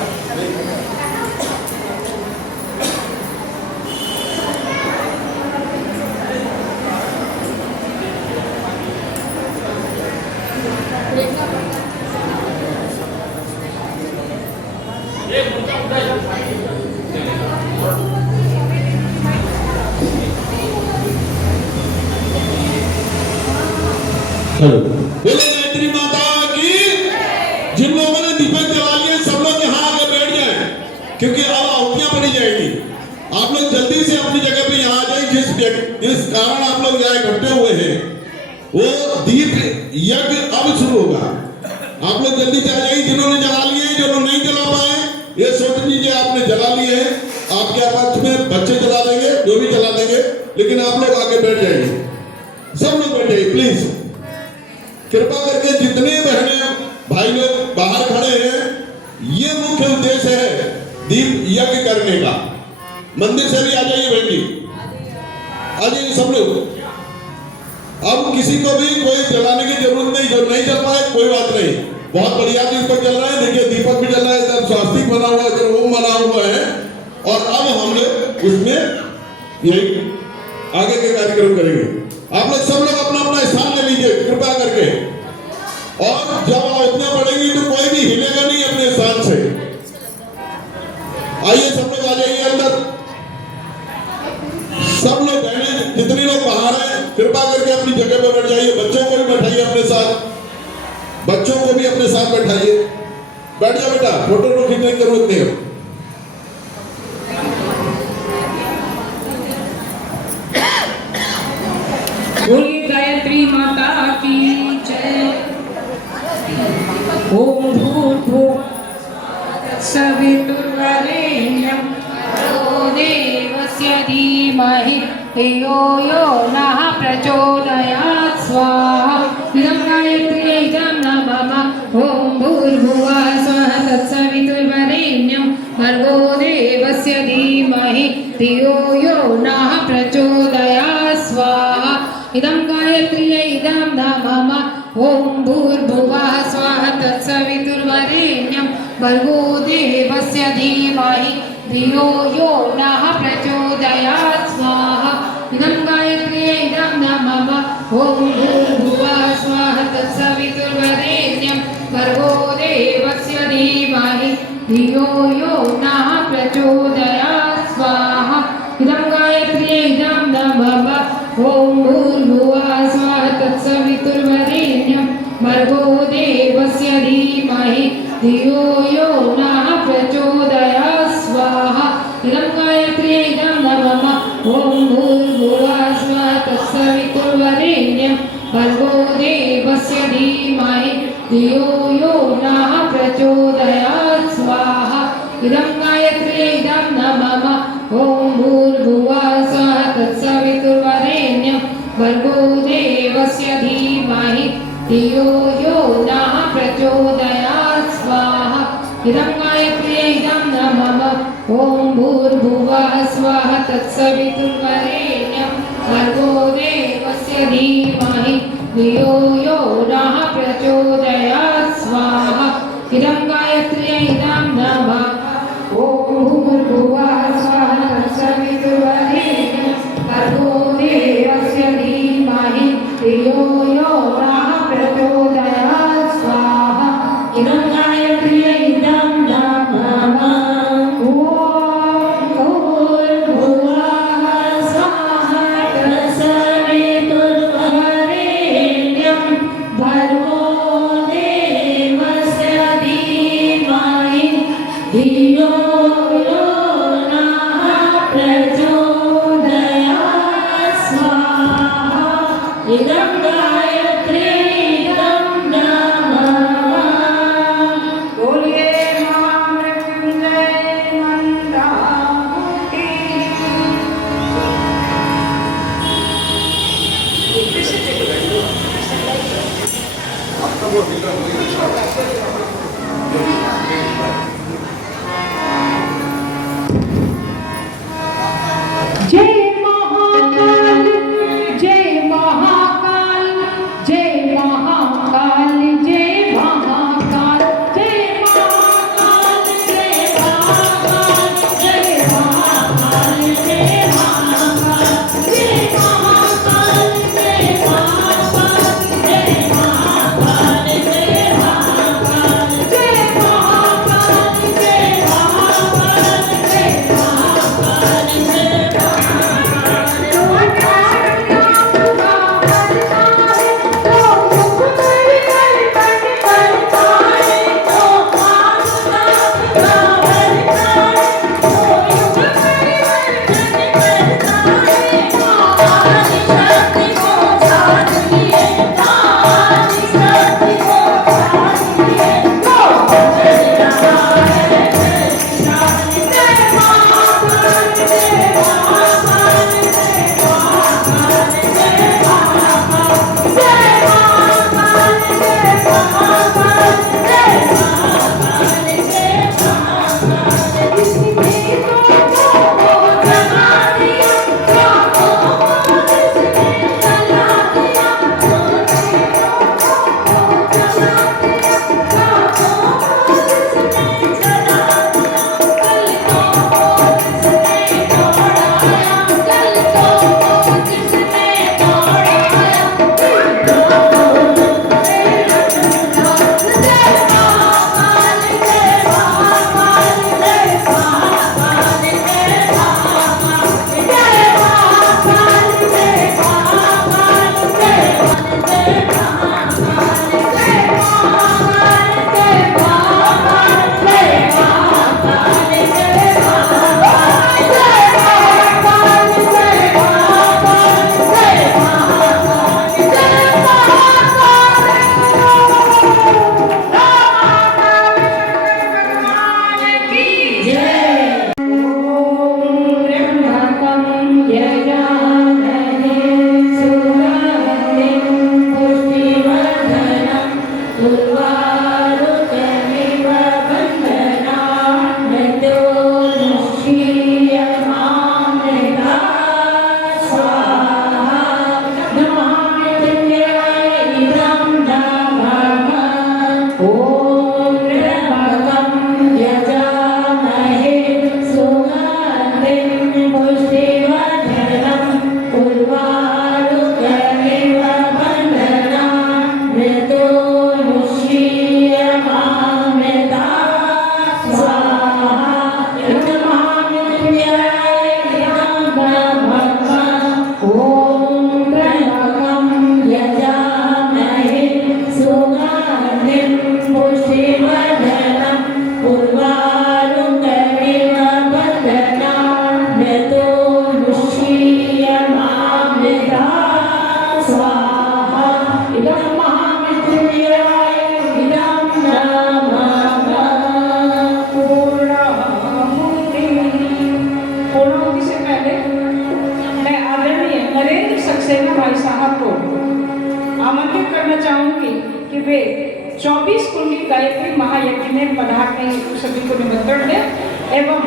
बोले गायत्री माता की। जिन लोगों ने दीपक जला लिए सब लोग यहाँ आके बैठ जाएं, क्योंकि अब आहुतियां पड़ी जाएगी। आप लोग जल्दी से अपनी जगह पे यहाँ आ जाए। जिस कारण आप लोग यहाँ इकट्ठे हुए हैं वो दीप यज्ञ अब शुरू होगा। आप लोग जल्दी से आ जाइए। जिन्होंने जला लिए, जो नहीं जला पाए, ये सोच लीजिए आपने जला लिए हैं। आपके आवाज में बच्चे जला देंगे, जो भी जला देंगे, लेकिन आप लोग आके बैठ जाइए। सब लोग बैठ जाइए प्लीज। कृपा करके जितने बहने भाई लोग बाहर खड़े हैं, ये मुख्य उद्देश्य है दीप यज्ञ करने का। मंदिर से भी आ जाइए बहन जी, आ जाइए सब लोग। अब किसी को भी कोई जलाने की जरूरत नहीं। जो नहीं जल पाए कोई बात नहीं, बहुत बढ़िया दीपक जल रहा है। देखिए दीपक भी जल रहा है, इधर स्वास्तिक बना हुआ है, इधर ओम बना हुआ है। और अब हम लोग उसमें यही आगे के कार्यक्रम करेंगे। आप लोग सब लोग अपना अपना स्थान ले लीजिए कृपा करके। और जब आहुतियां पड़ेगी तो कोई भी हिलेगा नहीं अपने स्थान से। आइए सब लोग आ जाइए अंदर। सब लोग बहने जितने लोग बाहर हैं कृपा करके अपनी जगह पर बैठ जाइए। बच्चों को भी बैठाइए अपने साथ, बच्चों को भी अपने साथ बैठाइए। बैठ जाओ बेटा, फोटो खींचने की जरूरत नहीं है। बोलिए गायत्री माता की जय। ओम भूर्भुवः सवितुर्वरेण्यं भर्गो देवस्य धीमहि धियो यो नः प्रचोदयात् स्वाहा। इदं गायत्र्यै इदं नमः। ॐ भूर्भुवः स्वः तत्सवितुर्वरेण्यं भर्गो देवस्य धीमहि धियो यो नः प्रचोदयात् स्वाहा। इदं गायत्र्यै इदं नमः। ॐ भूर्भुवः स्वः तत्सवितुर्वरेण्यं भर्गो देवस्य धीमहि धियो यो नः प्रचोदयात् स्वाहा। इदं गायत्र्यै इदं नमः। ॐ भूर्भुवः स्वः तत्सवितुर्वरेण्यं भर्गो देवस्य धीमहि धियो यो नः प्रचोदयात् स्वाहा। इदं गायत्र्यै इदं नमः। ॐ भूर्भुवः स्वः तत्सवितुर्वरेण्यं भर्गो देवस्य धीमहि धियो यो नः प्रचोदयात् स्वाहा। इदं गायत्र्यै इदं नमः। ॐ भूर्भुवः स्वः तत्सवितुर्वरेण्यं भर्गो देवस्य धीमहि धियो यो नः प्रचोदयात् स्वाहा। इदं गायत्र्यै इदं नमः। ॐ भूर्भुवः स्वः तत्सवितुर्वरेण्यं भर्गो देवस्य धीमहि धियो यो नः प्रचोदयात् स्वाहा। इदं गायत्र्यै इदं नमः। ॐ भूर्भुवः स्वः तत्सवितुर्वरेण्यं भर्गो देवस्य धीमहि धियो यो नः प्रचोदयात् स्वाहा। इदं गायत्र्यै इदं नमः। ॐ भूर्भुवः स्वः तत्सवितुर्वरेण्यं भर्गो देवस्य धीमहि धियो यो नः प्रचोदयात् स्वाहा। इदं गायत्र्यै इदं नमः। ॐ भूर्भुवः स्वः तत्सवितुर्वरेण्यं भर्गो देवस्य धीमहि धियो यो नः प्रचोदयात् स्वाहा। इदं गायत्र्यै इदं नमः। में पधारने सभी को निमंत्रण दें एवं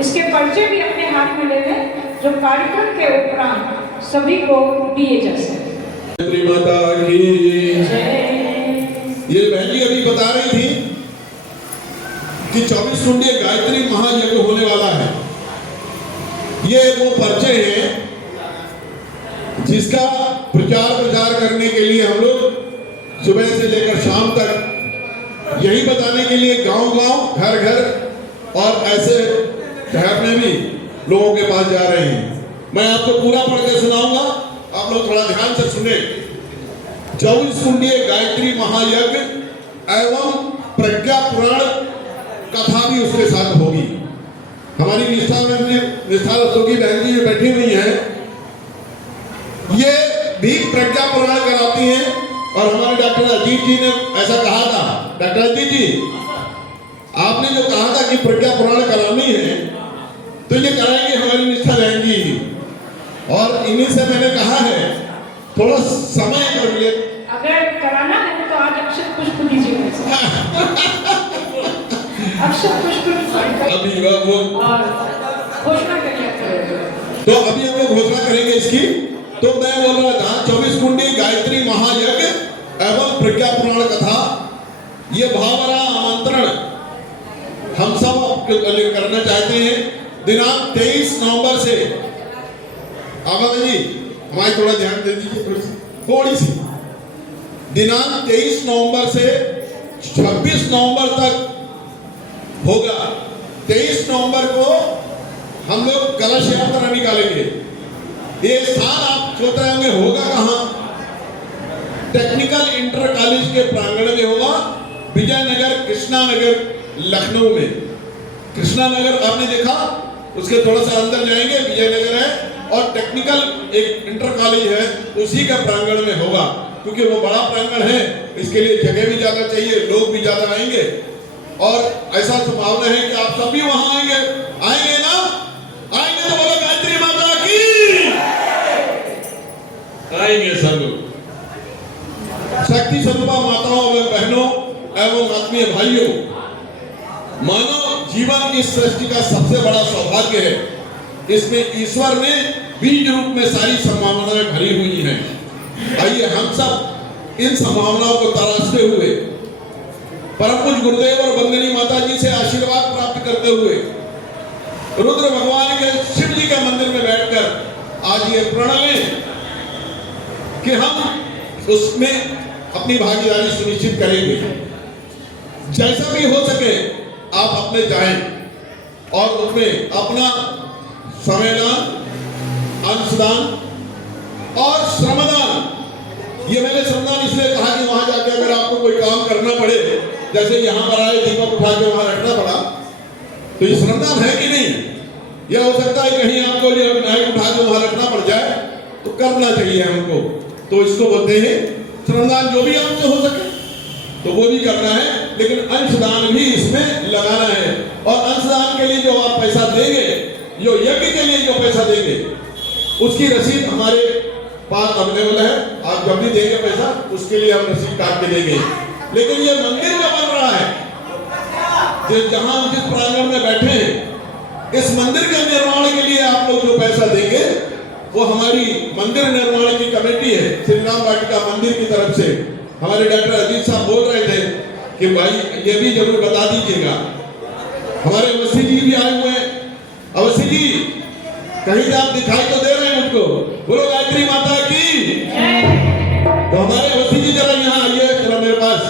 इसके पर्चे भी अपने हाथ में ले लें जो कार्यक्रम के उपरांत सभी को दिए जा सके। गायत्री माता की ये बहन जी अभी बता रही थी कि 24 कुंडीय गायत्री महायज्ञ होने वाला है। ये वो पर्चे हैं जिसका प्रचार प्रसार करने के लिए हम लोग सुबह से लेकर शाम तक यही बताने के लिए गांव-गांव, घर-घर और ऐसे शहर में भी लोगों के पास जा रहे हैं। मैं आपको पूरा पढ़ के सुनाऊंगा, आप लोग थोड़ा ध्यान से सुने। 24 कुंडीय गायत्री महायज्ञ एवं प्रज्ञा पुराण कथा भी उसके साथ होगी। हमारी निष्ठा रस्तोगी बहन जी बैठी हुई हैं, ये भी प्रज्ञा पुराण कराती हैं और हमारे डॉक्टर अजीत जी ने ऐसा कहा था। डॉक्टर अजीत जी, आपने जो कहा था कि प्रज्ञा पुराण करानी है तो ये कराएंगे हमारी निष्ठा बहन जी, और इन्हीं से मैंने कहा है थोड़ा समय कर ले। अगर कराना है तो आज अक्षत पुष्प दीजिए अक्षत पुष्प अभी वो और घोषणा करिए। तो अभी हम लोग घोषणा करेंगे इसकी। तो मैं बोल रहा था 24 कुंडी गायत्री महायज्ञ एवं प्रज्ञा पुराण कथा, ये भावरा आमंत्रण हम सब करना चाहते हैं। दिनांक 23 नवंबर से, आवाज जी हमारी थोड़ा ध्यान दे दीजिए थोड़ी सी। दिनांक 23 नवंबर से 26 नवंबर तक होगा। 23 नवंबर को हम लोग कलश यात्रा निकालेंगे। ये स्थान आप सोच रहे होंगे होगा कहाँ? टेक्निकल इंटर कॉलेज के प्रांगण में होगा, विजयनगर कृष्णा नगर लखनऊ में। कृष्णा नगर आपने देखा, उसके थोड़ा सा अंदर जाएंगे विजयनगर है, और टेक्निकल एक इंटर कॉलेज है उसी का प्रांगण में होगा। क्योंकि वो बड़ा प्रांगण है, इसके लिए जगह भी ज्यादा चाहिए, लोग भी ज्यादा आएंगे, और ऐसा संभावना है कि आप सभी वहां आएंगे। आएंगे ना? आएंगे तो बोलो गायत्री माता की। आएंगे सब शक्ति स्वरूपा माताओं व बहनों एवं आत्मीय भाइयों, मानव जीवन इस सृष्टि का सबसे बड़ा सौभाग्य है। इसमें ईश्वर ने बीज रूप में सारी संभावनाएं भरी हुई हैं। आइए हम सब इन संभावनाओं को तराशते हुए परम पूज्य गुरुदेव और वंदनी माता जी से आशीर्वाद प्राप्त करते हुए रुद्र भगवान के शिव जी के मंदिर में बैठकर आज ये प्रण लें कि हम उसमें अपनी भागीदारी सुनिश्चित करेंगे। जैसा भी हो सके आप अपने जाएं और उसमें अपना समयदान, अंशदान और श्रमदान, ये मैंने श्रमदान इसलिए कहा कि वहां जाके अगर आपको कोई काम करना पड़े, जैसे यहाँ पर आए दीपक उठा के वहां रखना पड़ा, तो ये श्रमदान है कि नहीं? यह हो सकता है कहीं आपको नाइट उठा के वहां रखना पड़ जाए, तो करना चाहिए हमको। तो इसको बोलते हैं श्रमदान। जो भी आपसे हो सके तो वो भी करना है, लेकिन अंशदान भी इसमें लगाना है। और अंशदान के लिए जो आप पैसा देंगे, जो यज्ञ के लिए जो पैसा देंगे, उसकी रसीद हमारे पास अवेलेबल है। आप जब भी देंगे पैसा, उसके लिए हम रसीद काट के देंगे। लेकिन ये मंदिर जो बन रहा है, जहां हम जिस प्रांगण में बैठे हैं, इस मंदिर के निर्माण के लिए आप लोग जो पैसा देंगे, वो हमारी मंदिर निर्माण की कमेटी है, श्री राम वाटिका मंदिर की तरफ से। हमारे डॉक्टर अजीत साहब बोल रहे थे कि भाई ये भी जरूर बता दीजिएगा। हमारे अवस्थी जी भी आए हुए हैं। अवस्थी जी कहीं से आप दिखाई तो दे रहे हैं मुझको? बोलो गायत्री माता की। तो हमारे अवस्थी जी जरा यहाँ आइए, जरा मेरे पास।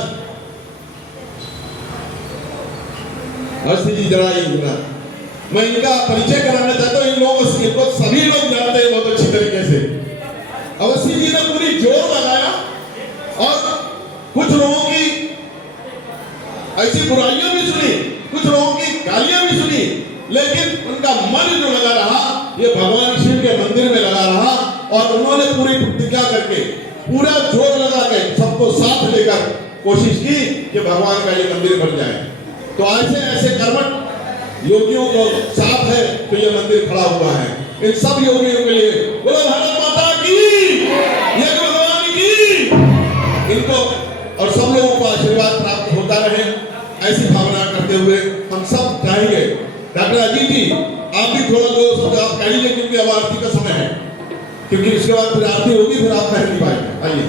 अवस्थी जी जरा आइए जरा, मैं इनका परिचय कराना चाहता हूँ। इन लोगों को सभी लोग जानते हैं बहुत अच्छी तरीके से। अवस्थी जी ने पूरी जोर लगाया और कुछ लोगों की ऐसी बुराइयां भी सुनी, कुछ लोगों की गालियां भी सुनी, लेकिन उनका मन जो लगा रहा, ये भगवान शिव के मंदिर में लगा रहा, और उन्होंने पूरी प्रतिज्ञा करके, पूरा जोर लगा के, सबको साथ लेकर कोशिश की कि भगवान का ये मंदिर बन जाए। तो ऐसे कर्मठ योगियों को साथ है तो ये मंदिर खड़ा हुआ है। इन सब योगियों के लिए बोलो भारत माता की, ये भगवान की। इनको और सब लोगों को आशीर्वाद प्राप्त होता रहे। ऐसी भावना करते हुए हम सब चाहेंगे डॉक्टर अजीत जी आप भी थोड़ा दो शब्द आप कह लीजिए क्योंकि अब आरती का समय है क्योंकि इसके बाद फिर आरती होगी फिर आप कह नहीं पाएंगे आइए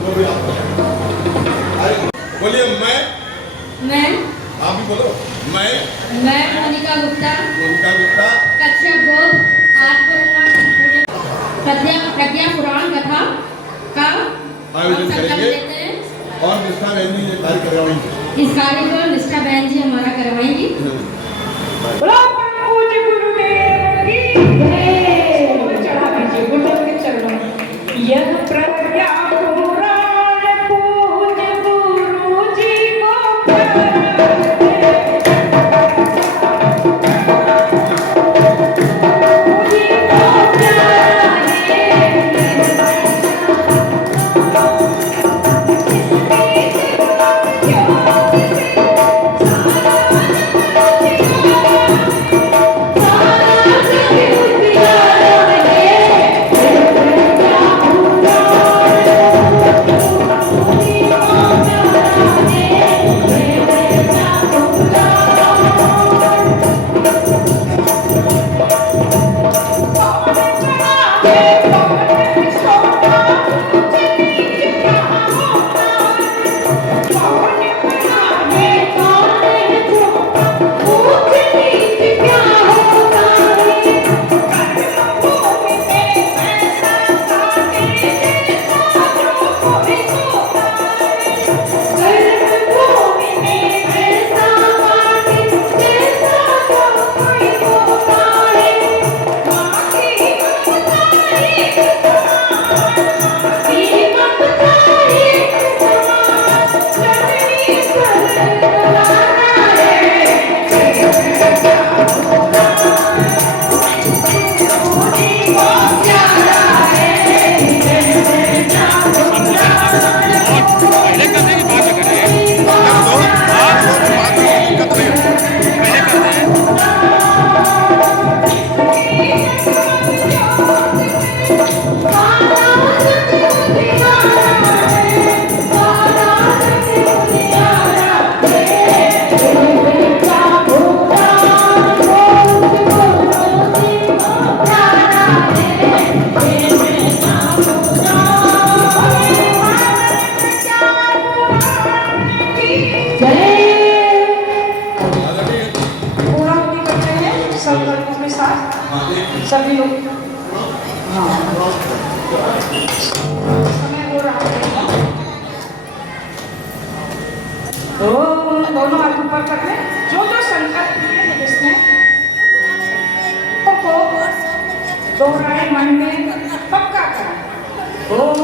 जो भी आप आइए बोलिए मैं आप भी बोलो मैं मोनिका गुप्ता कक्षा 2 आज प्रज्ञा पुराण कथा का आयोजन संकल्प करेंगे लेते हैं। और निष्ठा बहन जी ये कार्य करवाएंगे इस कार्य को निष्ठा बहन जी हमारा करवाएंगी। बोलो पूज्य गुरुदेव की जय। चढ़ा दीजिए गुरुदेव के चरणों में। यह प्रज्ञा पुराण पूज्य गुरु जी को प्यारा सभी लोग हाँ समय हो रहा है तो दोनों हाथ ऊपर कर ले जो जो संकल्प लिए हैं जिसने को दोहराए मन में पक्का करें। ओम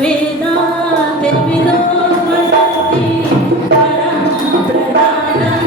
वेदांत विदो परम प्रदान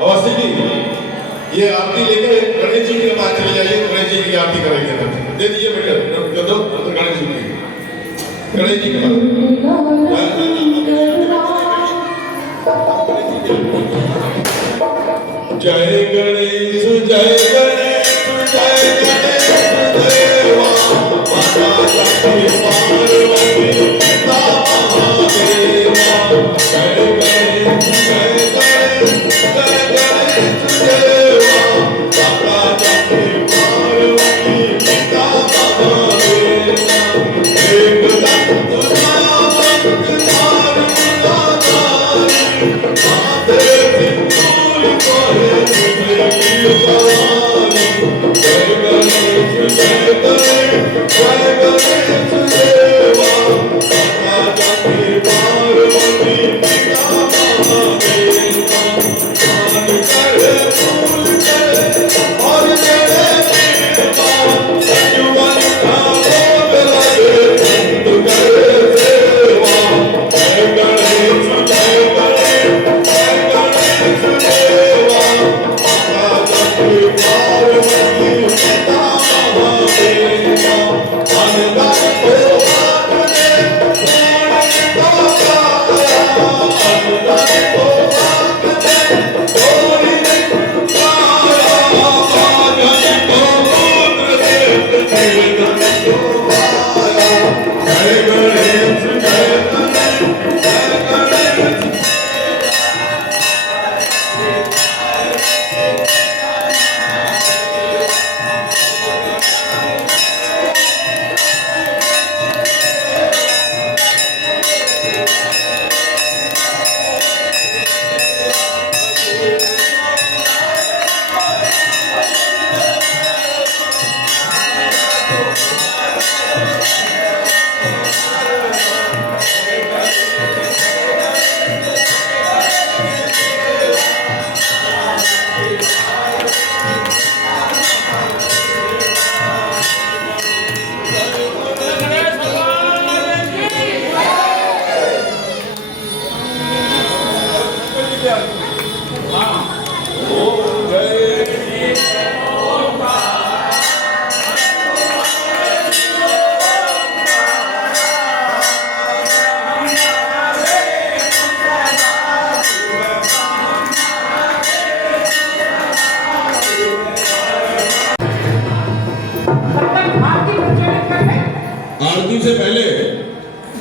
अवस्थी जी, ये आरती लेके गणेश जी के पास चले जाइए, गणेश जी की आरती करेंगे। दे दीजिए बेटा, कर दो गणेश जी की, गणेश जी के पास। जय गणेश जय गणेश जय गणेश देवा, माता लक्ष्मी पार्वती पिता महादेवा। जय गणेश जय गणेश जय गणेश देवा, माता लक्ष्मी पार्वती पिता महादेवा। एक दंत नामक चारु नादारी, माथे सिंदूर कोहे तुझे की सवारी।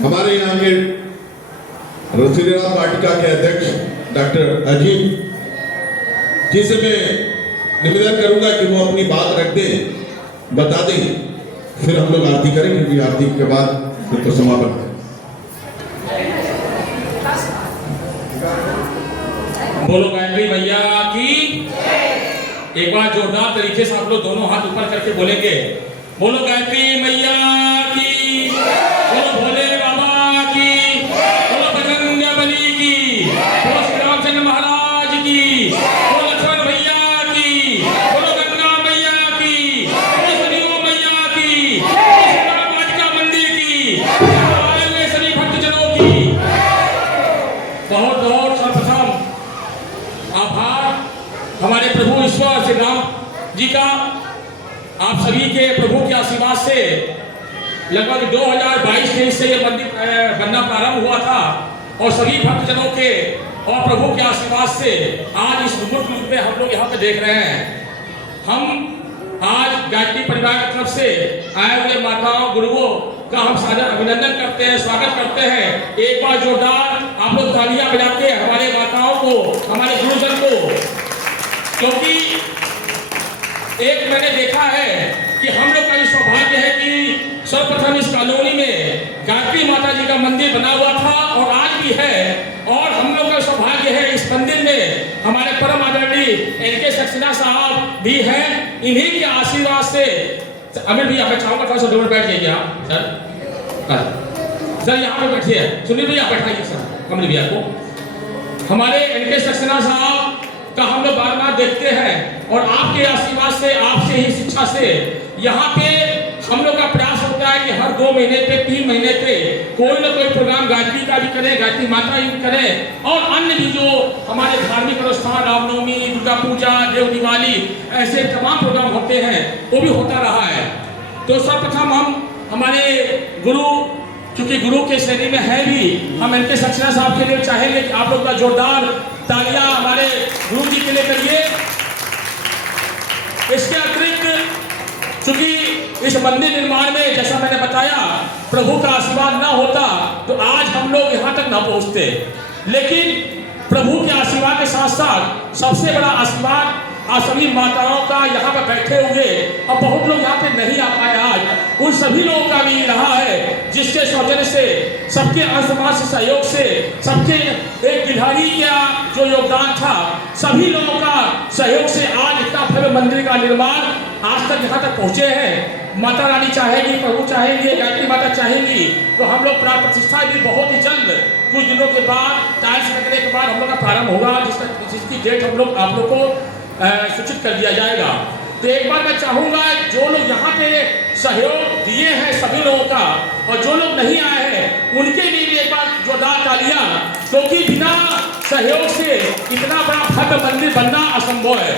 हमारे यहाँ के रसीला वाटिका के अध्यक्ष डॉक्टर अजीत जी से मैं निवेदन करूंगा कि वो अपनी बात रख दें, बता दें, फिर हम लोग आरती करेंगे, क्योंकि आरती के बाद फिर तो समापन है। बोलो गायत्री मैया की। एक बार जोरदार तरीके से आप लोग दोनों हाथ ऊपर करके बोलेंगे, बोलो गायत्री मैया की, बोलो भोले बाबा की, बोलो बजरंग बली की, बोलो श्री रामचंद्र महाराज की, बोलो लक्ष्मण भैया की, बोलो गंगा मैया की, बोलो सरयू मैया की, बोलो श्री राम वाटिका मंदिर की, आए हुए सभी भक्तजनों की बहुत बहुत सर्वप्रथम आभार हमारे प्रभु ईश्वर श्री राम जी का। आप सभी के प्रभु के आशीर्वाद से लगभग 2022 में से ये मंदिर बनना प्रारंभ हुआ था और सभी भक्तजनों के और प्रभु के आशीर्वाद से आज इस मुहूर्त में हम लोग यहाँ पे देख रहे हैं। हम आज गायत्री परिवार की तरफ से आए हुए माताओं गुरुओं का हम सादर अभिनंदन करते हैं, स्वागत करते हैं। एक बार जोरदार आप लोग तालियां बजा के हमारे माताओं को, हमारे गुरुजन को, क्योंकि एक मैंने देखा है कि हम लोग का ये सौभाग्य है कि सर्वप्रथम इस कॉलोनी में गायत्री माता जी का मंदिर बना हुआ था और आज भी है, और हम लोग का सौभाग्य है इस मंदिर में हमारे परम आदरणीय एनके सक्सेना साहब भी हैं। इन्हीं के आशीर्वाद से अमित भैया मैं चाहूंगा थोड़ा सा दूर बैठ जाइए आप सर यहाँ पे बैठिए, सुनील भैया बैठाइए सर कमल भैया को। हमारे एनके सक्सेना साहब का हम लोग बार बार देखते हैं और आपके आशीर्वाद से, आपसे ही शिक्षा से यहाँ पे हम लोग का प्रयास होता है कि हर 2 महीने पे 3 महीने पे कोई ना कोई प्रोग्राम गायत्री का भी करें, गायत्री माता जी करें, और अन्य भी जो हमारे धार्मिक अनुष्ठान, रामनवमी, दुर्गा पूजा, देव दिवाली, ऐसे तमाम प्रोग्राम होते हैं, वो भी होता रहा है। तो सर्वप्रथम हम हमारे गुरु, क्योंकि गुरु के श्रेणी में है भी, हम इनके सक्सेना साहब के लिए चाहेंगे कि आप लोग का जोरदार तालियां हमारे गुरु जी के लिए करिए। इसके अतिरिक्त चूंकि इस मंदिर निर्माण में जैसा मैंने बताया प्रभु का आशीर्वाद ना होता तो आज हम लोग यहाँ तक ना पहुँचते, लेकिन प्रभु के आशीर्वाद के साथ साथ सबसे बड़ा आशीर्वाद आज सभी माताओं का यहाँ पर बैठे हुए, और बहुत लोग यहाँ पे नहीं आ पाए आज, उन सभी लोगों का भी रहा है जिसके सौजन्य से, सबके अंशमान से, सहयोग से, सबके एक गिलहरी का जो योगदान था, सभी लोगों का सहयोग से आज इतना भव्य मंदिर का निर्माण आज तक यहाँ तक पहुँचे हैं। माता रानी चाहेगी, प्रभु चाहेंगे, गायत्री माता चाहेंगी तो हम लोग प्राण प्रतिष्ठा भी बहुत ही जल्द कुछ दिनों के बाद, टाइल्स लगने के बाद हम लोग का प्रारंभ होगा, जिसकी डेट हम लोग आप लोग को सूचित कर दिया जाएगा। तो एक बार मैं चाहूंगा जो लोग यहाँ पे सहयोग दिए हैं सभी लोगों का, और जो लोग नहीं आए हैं उनके लिए भी एक बार जोरदार तालियां, क्योंकि बिना सहयोग से इतना बड़ा भव्य मंदिर बनना असंभव है।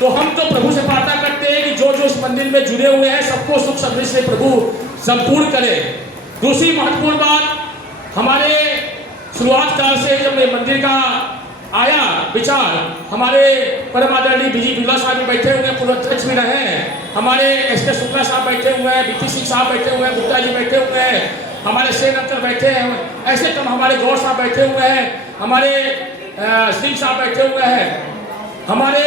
तो हम तो प्रभु से प्रार्थना करते हैं कि जो जो इस मंदिर में जुड़े हुए हैं सबको सुख समृद्धि से प्रभु संपूर्ण करे। दूसरी महत्वपूर्ण बात, हमारे शुरुआत काल से जब मंदिर का आया विचार, हमारे परम आदरणीय बीजी बिरला साहब भी बैठे हुए हैं, पूर्व अध्यक्ष भी रहे हैं, हमारे एस.के. शुक्ला साहब बैठे हुए हैं, बीपी सिंह साहब बैठे हुए हैं, गुप्ता जी बैठे हुए हैं, हमारे सेन अंकल बैठे हैं, ऐसे कम हमारे गौर साहब बैठे हुए हैं, हमारे सिंह साहब बैठे हुए हैं, हमारे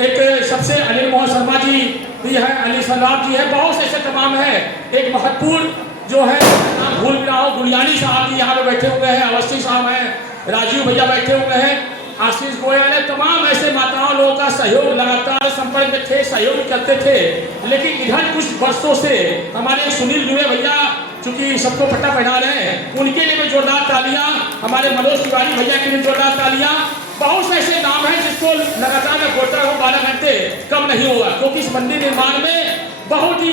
एक सबसे अनिल मोहन शर्मा जी भी है, अनिल सराफ जी है, बहुत से ऐसे तमाम है। एक महत्वपूर्ण जो है नाम भूल भी रहा हूँ, गुलियानी साहब भी यहाँ पे बैठे हुए हैं, अवस्थी साहब हैं, राजीव भैया बैठे हुए हैं, आशीष गोयल है, तमाम ऐसे माताओं लोगों का सहयोग लगातार संपर्क में थे, सहयोग करते थे। लेकिन इधर कुछ वर्षों से हमारे सुनील दुबे भैया चूंकि सबको पट्टा पहना रहे हैं, उनके लिए भी जोरदार तालियां, हमारे मनोज तिवारी भैया के लिए जोरदार तालियां। बहुत से ऐसे नाम हैं जिसको लगातार मैं बोलता रहूं 12 घंटे कम नहीं होगा, क्योंकि इस मंदिर निर्माण में बहुत ही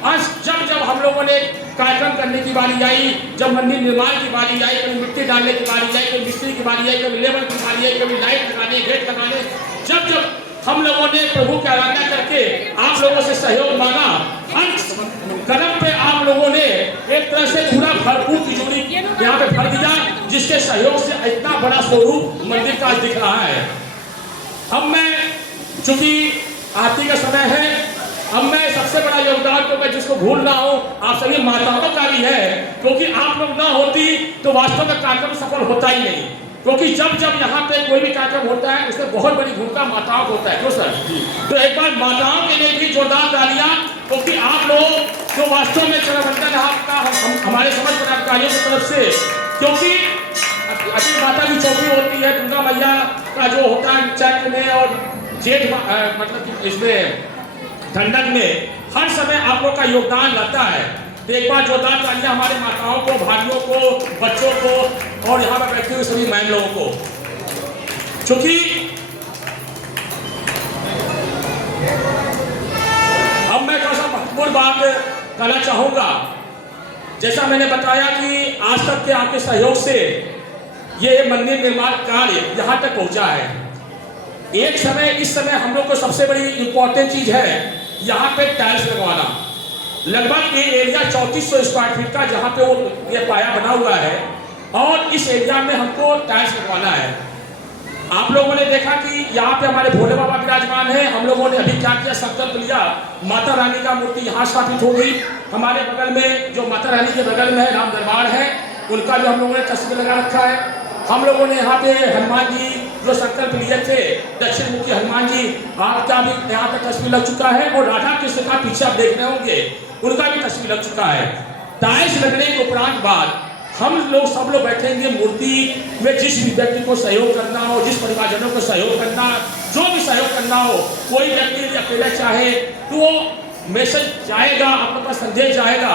जब हम लोगों ने कार्यक्रम करने की बारी आई, जब मंदिर निर्माण की बारी आई, कभी मिट्टी डालने की बारी आई, कभी मिस्त्री की बारी आई, कभी लेबर की बारी आई, कभी लाइट लगाने, गेट लगाने, जब हम लोगों ने प्रभु की आराधना करके आप लोगों से सहयोग मांगा, कदम पे आप लोगों ने एक तरह से पूरा भरपूर तिजोरी यहाँ पे भर दिया, जिसके सहयोग से इतना बड़ा स्वरूप मंदिर का दिख रहा है। अब मैं चूंकि आरती का समय है अब मैं सबसे बड़ा योगदान तो मैं जिसको भूल रहा हूँ आप सभी माताओं का भी है, क्योंकि आप लोग ना होती तो वास्तव में कार्यक्रम सफल होता ही नहीं। क्योंकि जब जब यहाँ पे कोई भी कार्यक्रम होता है उसमें बहुत बड़ी भूमिका माताओं को होता है, क्यों सर? तो एक बार माताओं के लिए भी जोरदार तालियां, क्योंकि आप लोग जो वास्तव में चरबंधन आपका हमारे समझ पदाधिकारियों की तरफ से, क्योंकि अभी माता की चौकी होती है, दुर्गा मैया का जो होता है चैत्र में और जेठ मतलब कि इसमें ठंडक में हर समय आप लोग का योगदान रहता है। तो एक बार जोरदार तालियां हमारे माताओं को, भाइयों को, बच्चों को और यहाँ पर बैठे हुए सभी बहन लोगों को। क्योंकि अब मैं थोड़ा सा महत्वपूर्ण बात कहना चाहूँगा। जैसा मैंने बताया कि आज तक के आपके सहयोग से ये मंदिर निर्माण कार्य यहाँ तक पहुँचा है। एक समय इस समय हम लोग को सबसे बड़ी इंपॉर्टेंट चीज़ है यहाँ पे टाइल्स लगवाना। लगभग ये एरिया 3400 स्क्वायर फीट का जहाँ पे वो ये पाया बना हुआ है और इस एरिया में हमको टाइल्स लगवाना है। आप लोगों ने देखा कि यहाँ पे हमारे भोले बाबा विराजमान है। हम लोगों ने अभी क्या किया, संकल्प लिया, माता रानी का मूर्ति यहाँ स्थापित हो गई। हमारे बगल में जो माता रानी के बगल में है राम दरबार है, उनका भी हम लोगों ने तस्वीर लगा रखा है। हम लोगों ने यहाँ पे हनुमान जी जो संकल्प लिए थे, दक्षिण मुखी हनुमान जी, आपका भी यहाँ पे तस्वीर लग चुका है और राधा कृष्ण का पीछे आप देख रहे होंगे उनका भी तस्वीर लग चुका है। टाइल्स लगने के उपरांत बाद हम लोग सब लोग बैठेंगे मूर्ति में। जिस भी व्यक्ति को सहयोग करना हो, जिस परिवारजनों को सहयोग करना, जो भी सहयोग करना हो, कोई व्यक्ति यदि अकेला चाहे तो मैसेज जाएगा, आप लोग का संदेश जाएगा,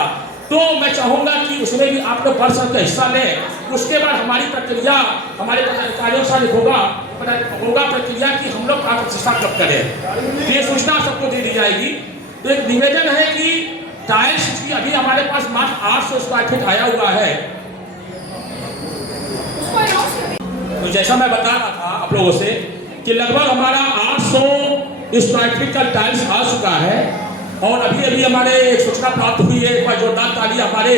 तो मैं चाहूँगा कि उसमें भी आप लोग बढ़ सकते हिस्सा लें। उसके बाद हमारी प्रक्रिया हमारे पदाधिकारियों से होगा प्रक्रिया कि हम लोग का प्रतिष्ठा कब करें, ये सूचना सबको दे दी जाएगी। तो एक निवेदन है कि टाइल्स की अभी हमारे पास मात्र 800 स्क्वायर फीट आया हुआ है। तो जैसा मैं बता रहा था आप लोगों से कि लगभग हमारा 800 स्क्वायर फीट का टाइल्स आ चुका है और अभी अभी हमारे एक सूचना प्राप्त हुई है। एक बार जोरदार ताली हमारे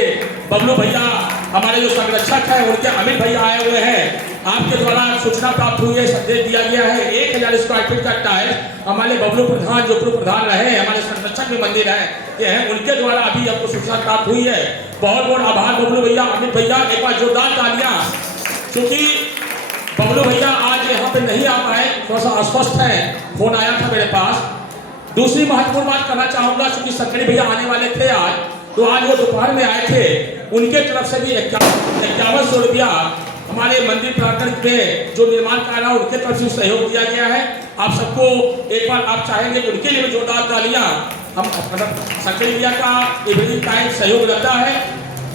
बबलू भैया, हमारे जो संरक्षक है उनके अमित भैया आए हुए हैं। आपके द्वारा सूचना प्राप्त हुई है, संदेश दिया गया है 1000 स्क्वायर फीट का टाइल्स हमारे बबलू प्रधान जो पूर्व प्रधान रहे, हमारे संरक्षक में मंदिर है ये है, उनके द्वारा अभी आपको सूचना प्राप्त हुई है। बहुत बहुत आभार बबलू भैया, अमित भैया, एक बार जोरदार तालियां। क्योंकि बबलू भैया आज यहाँ पे नहीं आ पाए, थोड़ा सा अस्वस्थ है, फोन आया था मेरे पास। दूसरी महत्वपूर्ण बात करना चाहूँगा, क्योंकि संकरी भैया आने वाले थे आज, तो आज वो दोपहर में आए थे, उनके तरफ से भी 5100 रुपया हमारे मंदिर प्रांगण में जो निर्माण कार्य है उनके तरफ से सहयोग दिया गया है। आप सबको एक बार आप चाहेंगे तो उनके लिए भी जोरदार तालियां। हम मतलब संकरी भैया का इवनिंग टाइम सहयोग रहता है,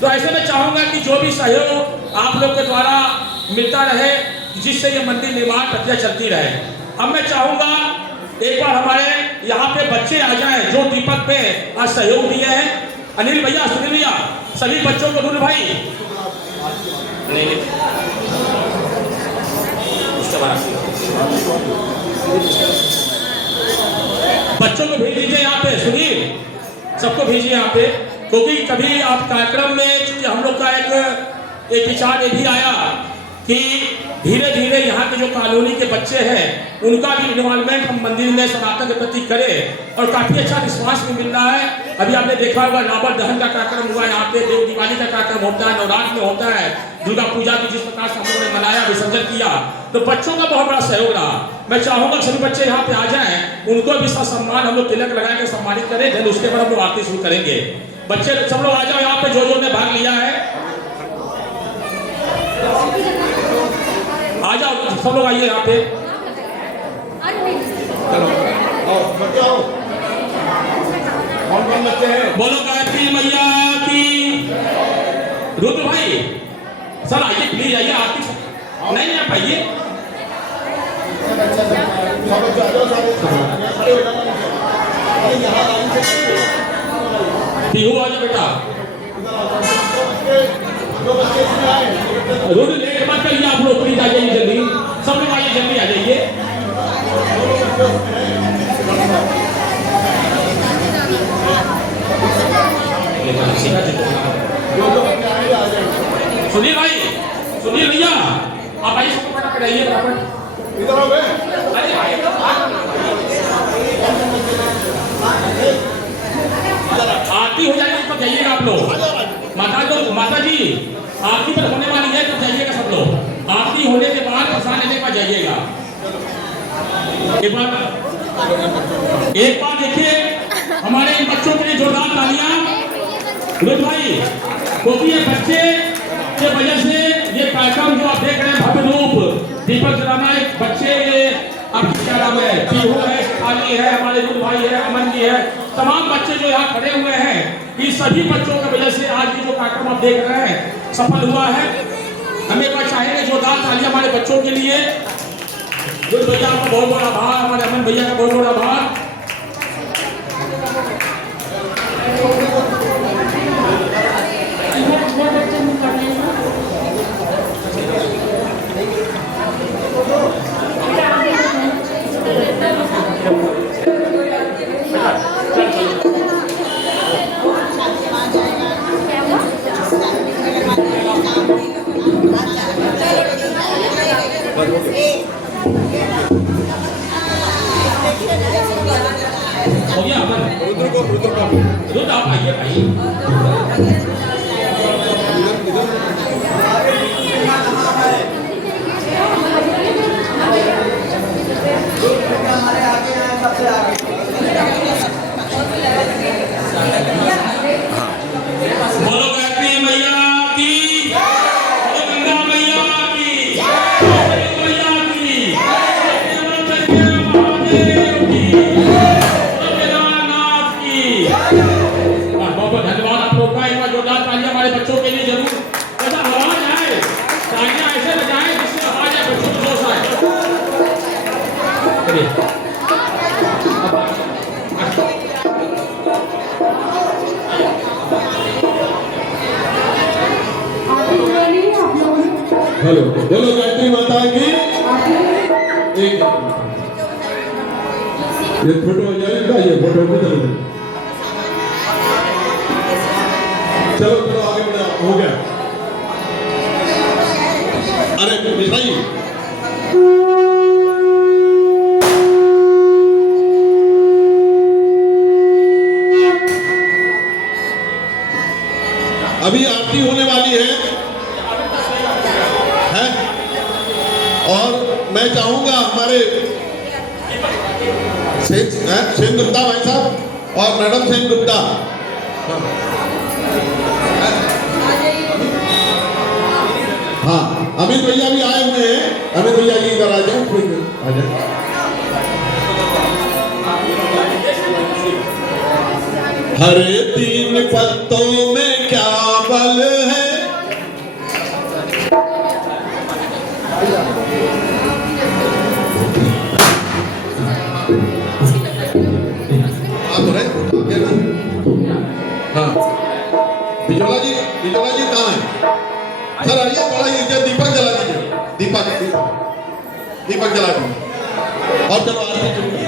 तो ऐसे में चाहूँगा कि जो भी सहयोग आप लोग के द्वारा मिलता रहे, जिससे ये मंदिर निर्माण प्रक्रिया चलती रहे। अब मैं चाहूँगा एक बार हमारे यहाँ पे बच्चे आ जाएं जो दीपक पे आज सहयोग दिए हैं। अनिल भैया, सुनील भैया, सभी बच्चों को अनिल भाई बच्चों को भेज दीजिए यहाँ पे, सुनील सबको भेजिए यहाँ पे, क्योंकि कभी आप कार्यक्रम में चूंकि हम लोग का एक विचार ये भी आया कि धीरे धीरे यहाँ के जो कॉलोनी के बच्चे हैं उनका भी इन्वॉल्वमेंट हम मंदिर में सनातन के प्रति करें और काफ़ी अच्छा रिस्पांस भी मिल रहा है। अभी आपने देखा होगा रावण दहन का कार्यक्रम हुआ यहाँ पे, देव दिवाली का कार्यक्रम होता है, नवरात्र में होता है, दुर्गा पूजा भी जिस प्रकार से हम लोगों ने मनाया, विसर्जन किया, तो बच्चों का बहुत बड़ा सहयोग रहा। मैं चाहूँगा सभी बच्चे यहाँ पे आ जाएँ, उनको भी सम्मान हम लोग तिलक लगा के सम्मानित करें, फिर उसके बाद हम लोग आरती शुरू करेंगे। बच्चे सब लोग आ जाओ यहाँ पे, जो ने भाग लिया है आ जाओ, सब लोग आइए यहाँ पे। कौन बच्चे हैं? बोलो गायत्री मैया की। रुद्र भाई सर आइए, प्लीज आइए, आरती नहीं आ पाइए। पीहू आ जाओ बेटा, रुद्र लेट मत करिए, आप लोग प्लीज आ जाइए जल्दी, सब लोग आइए, जल्दी आ जाइए। सुनील भाई, सुनील भैया आप आइए, सबको फटाफट आइए, फटाफट इधर आओ बे। अरे भाई आप लोग। माता जी आरती पर होने वाली है, तो जाइएगा सब लोग। आरती होने के बाद प्रसाद लेने के बाद जाइएगा। एक बार देखिए हमारे इन बच्चों के लिए जोरदार तालियां विनोद भाई, क्योंकि ये बच्चे के वजह से ये कार्यक्रम जो आप देख रहे हैं भव्य रूप, दीपक जलाना, एक बच्चे ये अब क्या नाम है, पीहू है, खाली है, हमारे विनोद भाई है, अमन जी है, तमाम बच्चे जो यहाँ खड़े हुए हैं, इन सभी बच्चों की वजह से आज ये जो कार्यक्रम आप देख रहे हैं सफल हुआ है। हम एक बार चाहेंगे जोरदार तालियां हमारे बच्चों के लिए। विनोद भैया का बहुत बड़ा आभार, हमारे अमन भैया का बहुत बड़ा आभार। हो गया रुद्र आप आइए भाई। बोलो गायत्री मैया की, बोलो गंगा मैया की, मैया की, महादेव की, केदारनाथ की। बहुत धन्यवाद आप लोग का। एक बार जोरदार तालियां हमारे बच्चों के लिए जरूर, ऐसा आवाज आए, तालियां ऐसे बजाएं जिससे आवाज आए, बच्चों को जोश आए। हेलो, बोलो गायत्री माता की। एक ये फोटो आ जाएगा, ये फोटो भी चलो चलो चलो आगे बढ़ो, हो गया। अरे मिश्रा जी, अभी आरती होने वाली है और मैं चाहूंगा हमारे सेन गुप्ता भाई साहब और मैडम सेन गुप्ता, हाँ अमित भैया भी आए हुए हैं। अमित भैया जी इधर आ जाए। हरे तीन पत्तों में क्या बल है, हाँ बिजोला जी कहाँ है? सर आइए थोड़ा ये दीपक जला दीजिए, दीपक जला दीजिए और चलो आरती शुरू।